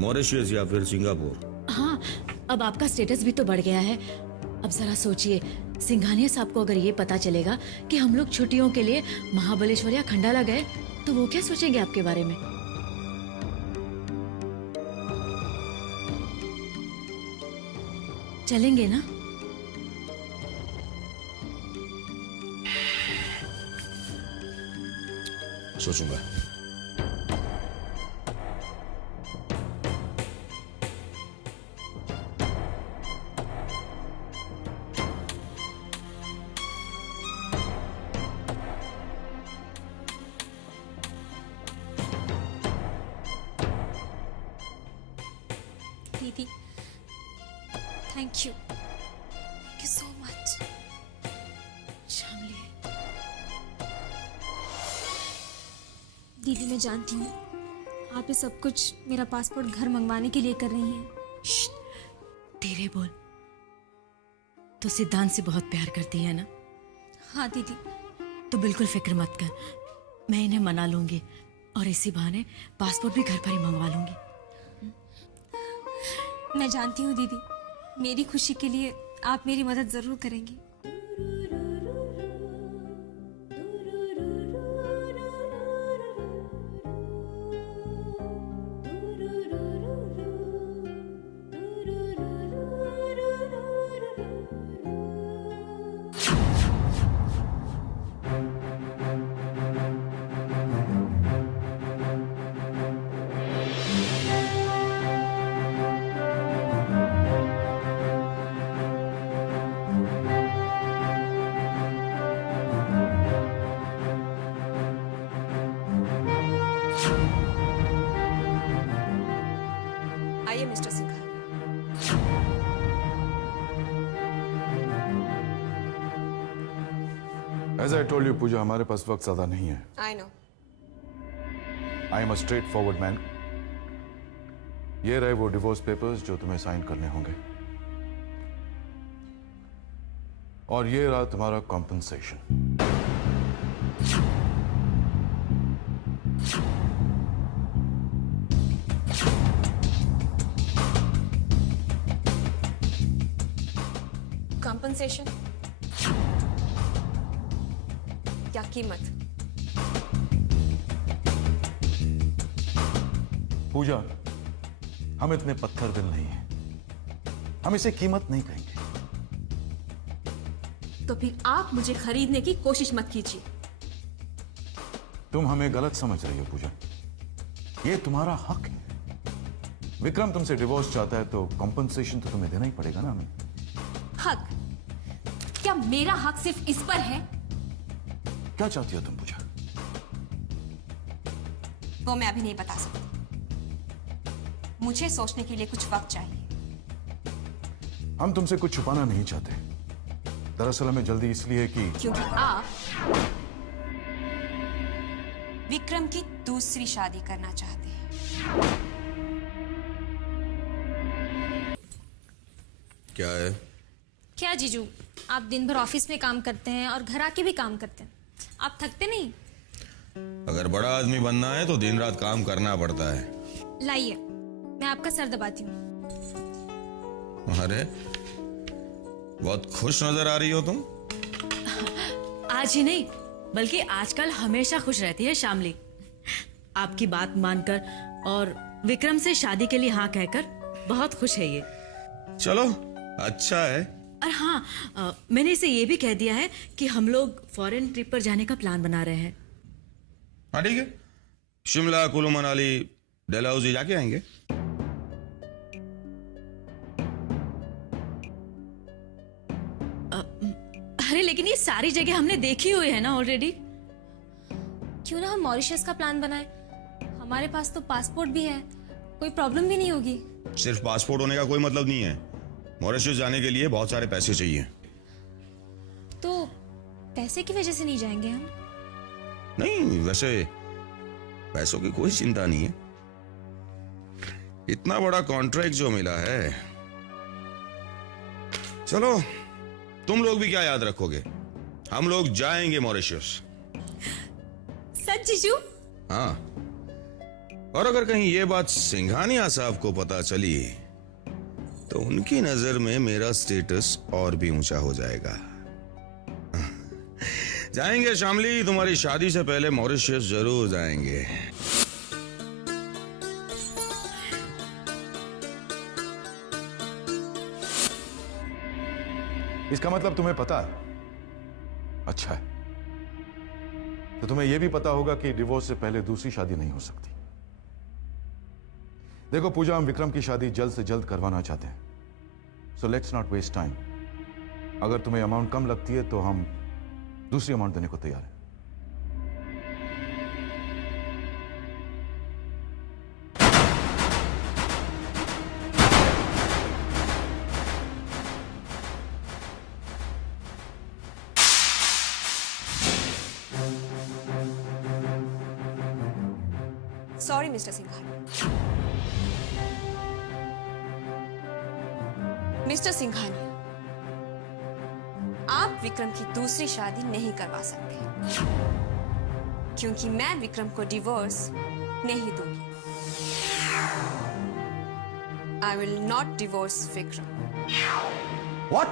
मॉरिशस या फिर सिंगापुर। हाँ, अब आपका स्टेटस भी तो बढ़ गया है। अब जरा सोचिए, सिंघानिया साहब को अगर ये पता चलेगा कि हम लोग छुट्टियों के लिए महाबलेश्वर या खंडाला गए, तो वो क्या सोचेंगे आपके बारे में? चलेंगे ना? सोचूंगा। दीदी, thank you so much. Shamli, दीदी, मैं जानती हूँ आप ये सब कुछ मेरा पासपोर्ट घर मंगवाने के लिए कर रही हैं। धीरे बोल। तो सिद्धांत से बहुत प्यार करती है ना? हाँ दीदी। तो बिल्कुल फिक्र मत कर, मैं इन्हें मना लूंगी और इसी बहाने पासपोर्ट भी घर पर ही मंगवा लूंगी। मैं जानती हूँ दीदी, मेरी खुशी के लिए आप मेरी मदद जरूर करेंगी। आइए mister Singhania. As I told you, पूजा, हमारे पास वक्त ज्यादा नहीं है. I know. I am a straightforward man. ये रहे वो डिवोर्स पेपर्स जो तुम्हें साइन करने होंगे. और ये रहा तुम्हारा कॉम्पनसेशन. कॉम्पनसेशन? क्या कीमत? पूजा, हम इतने पत्थर दिल नहीं हैं. हम इसे कीमत नहीं कहेंगे. तो फिर आप मुझे खरीदने की कोशिश मत कीजिए। तुम हमें गलत समझ रही हो पूजा. ये तुम्हारा हक है. विक्रम तुमसे डिवोर्स चाहता है तो कॉम्पनसेशन तो तुम्हें देना ही पड़ेगा ना हमें. हक? क्या मेरा हक सिर्फ इस पर है? क्या चाहती हो तुम पूजा? वो मैं अभी नहीं बता सकती। मुझे सोचने के लिए कुछ वक्त चाहिए। हम तुमसे कुछ छुपाना नहीं चाहते. दरअसल हमें जल्दी इसलिए है कि क्योंकि आप विक्रम की दूसरी शादी करना चाहते हैं। क्या है? क्या जीजू, आप दिन भर ऑफिस में काम करते हैं और घर आके भी काम करते हैं, आप थकते नहीं? अगर बड़ा आदमी बनना है तो दिन रात काम करना पड़ता है. लाइए, मैं आपका सर दबाती हूँ। अरे बहुत खुश नजर आ रही हो तुम. आज ही नहीं बल्कि आजकल हमेशा खुश रहती है शामली. आपकी बात मानकर और विक्रम से शादी के लिए हाँ कहकर बहुत खुश है ये. चलो अच्छा है. और हाँ, मैंने इसे ये भी कह दिया है कि हम लोग फॉरेन ट्रिप पर जाने का प्लान बना रहे हैं. हाँ ठीक है, शिमला, कुल्लू मनाली, डलहौजी जाके आएंगे. अरे लेकिन ये सारी जगह हमने देखी हुई है ना ऑलरेडी. क्यों ना हम मॉरिशस का प्लान बनाएं? हमारे पास तो पासपोर्ट भी है, कोई प्रॉब्लम भी नहीं होगी। सिर्फ पासपोर्ट होने का कोई मतलब नहीं है. मॉरिशस जाने के लिए बहुत सारे पैसे चाहिए. तो पैसे की वजह से नहीं जाएंगे हम? नहीं, वैसे पैसों की कोई चिंता नहीं है. इतना बड़ा कॉन्ट्रैक्ट जो मिला है. चलो, तुम लोग भी क्या याद रखोगे, हम लोग जाएंगे मॉरिशस. सच जीजू? हाँ, और अगर कहीं ये बात सिंघानिया साहब को पता चली तो उनकी नजर में मेरा स्टेटस और भी ऊंचा हो जाएगा. जाएंगे शामली, तुम्हारी शादी से पहले मॉरिशस जरूर जाएंगे. इसका मतलब तुम्हें पता है. अच्छा है, तो तुम्हें यह भी पता होगा कि डिवोर्स से पहले दूसरी शादी नहीं हो सकती. देखो पूजा, हम विक्रम की शादी जल्द से जल्द करवाना चाहते हैं. So let's not waste time. अगर तुम्हें अमाउंट कम लगती है तो हम दूसरी अमाउंट देने को तैयार हैं. Sorry mister Singhania. Mister Singhania, आप विक्रम की दूसरी शादी नहीं करवा सकते क्योंकि मैं विक्रम को डिवोर्स नहीं दूंगी. I will not divorce Vikram. What?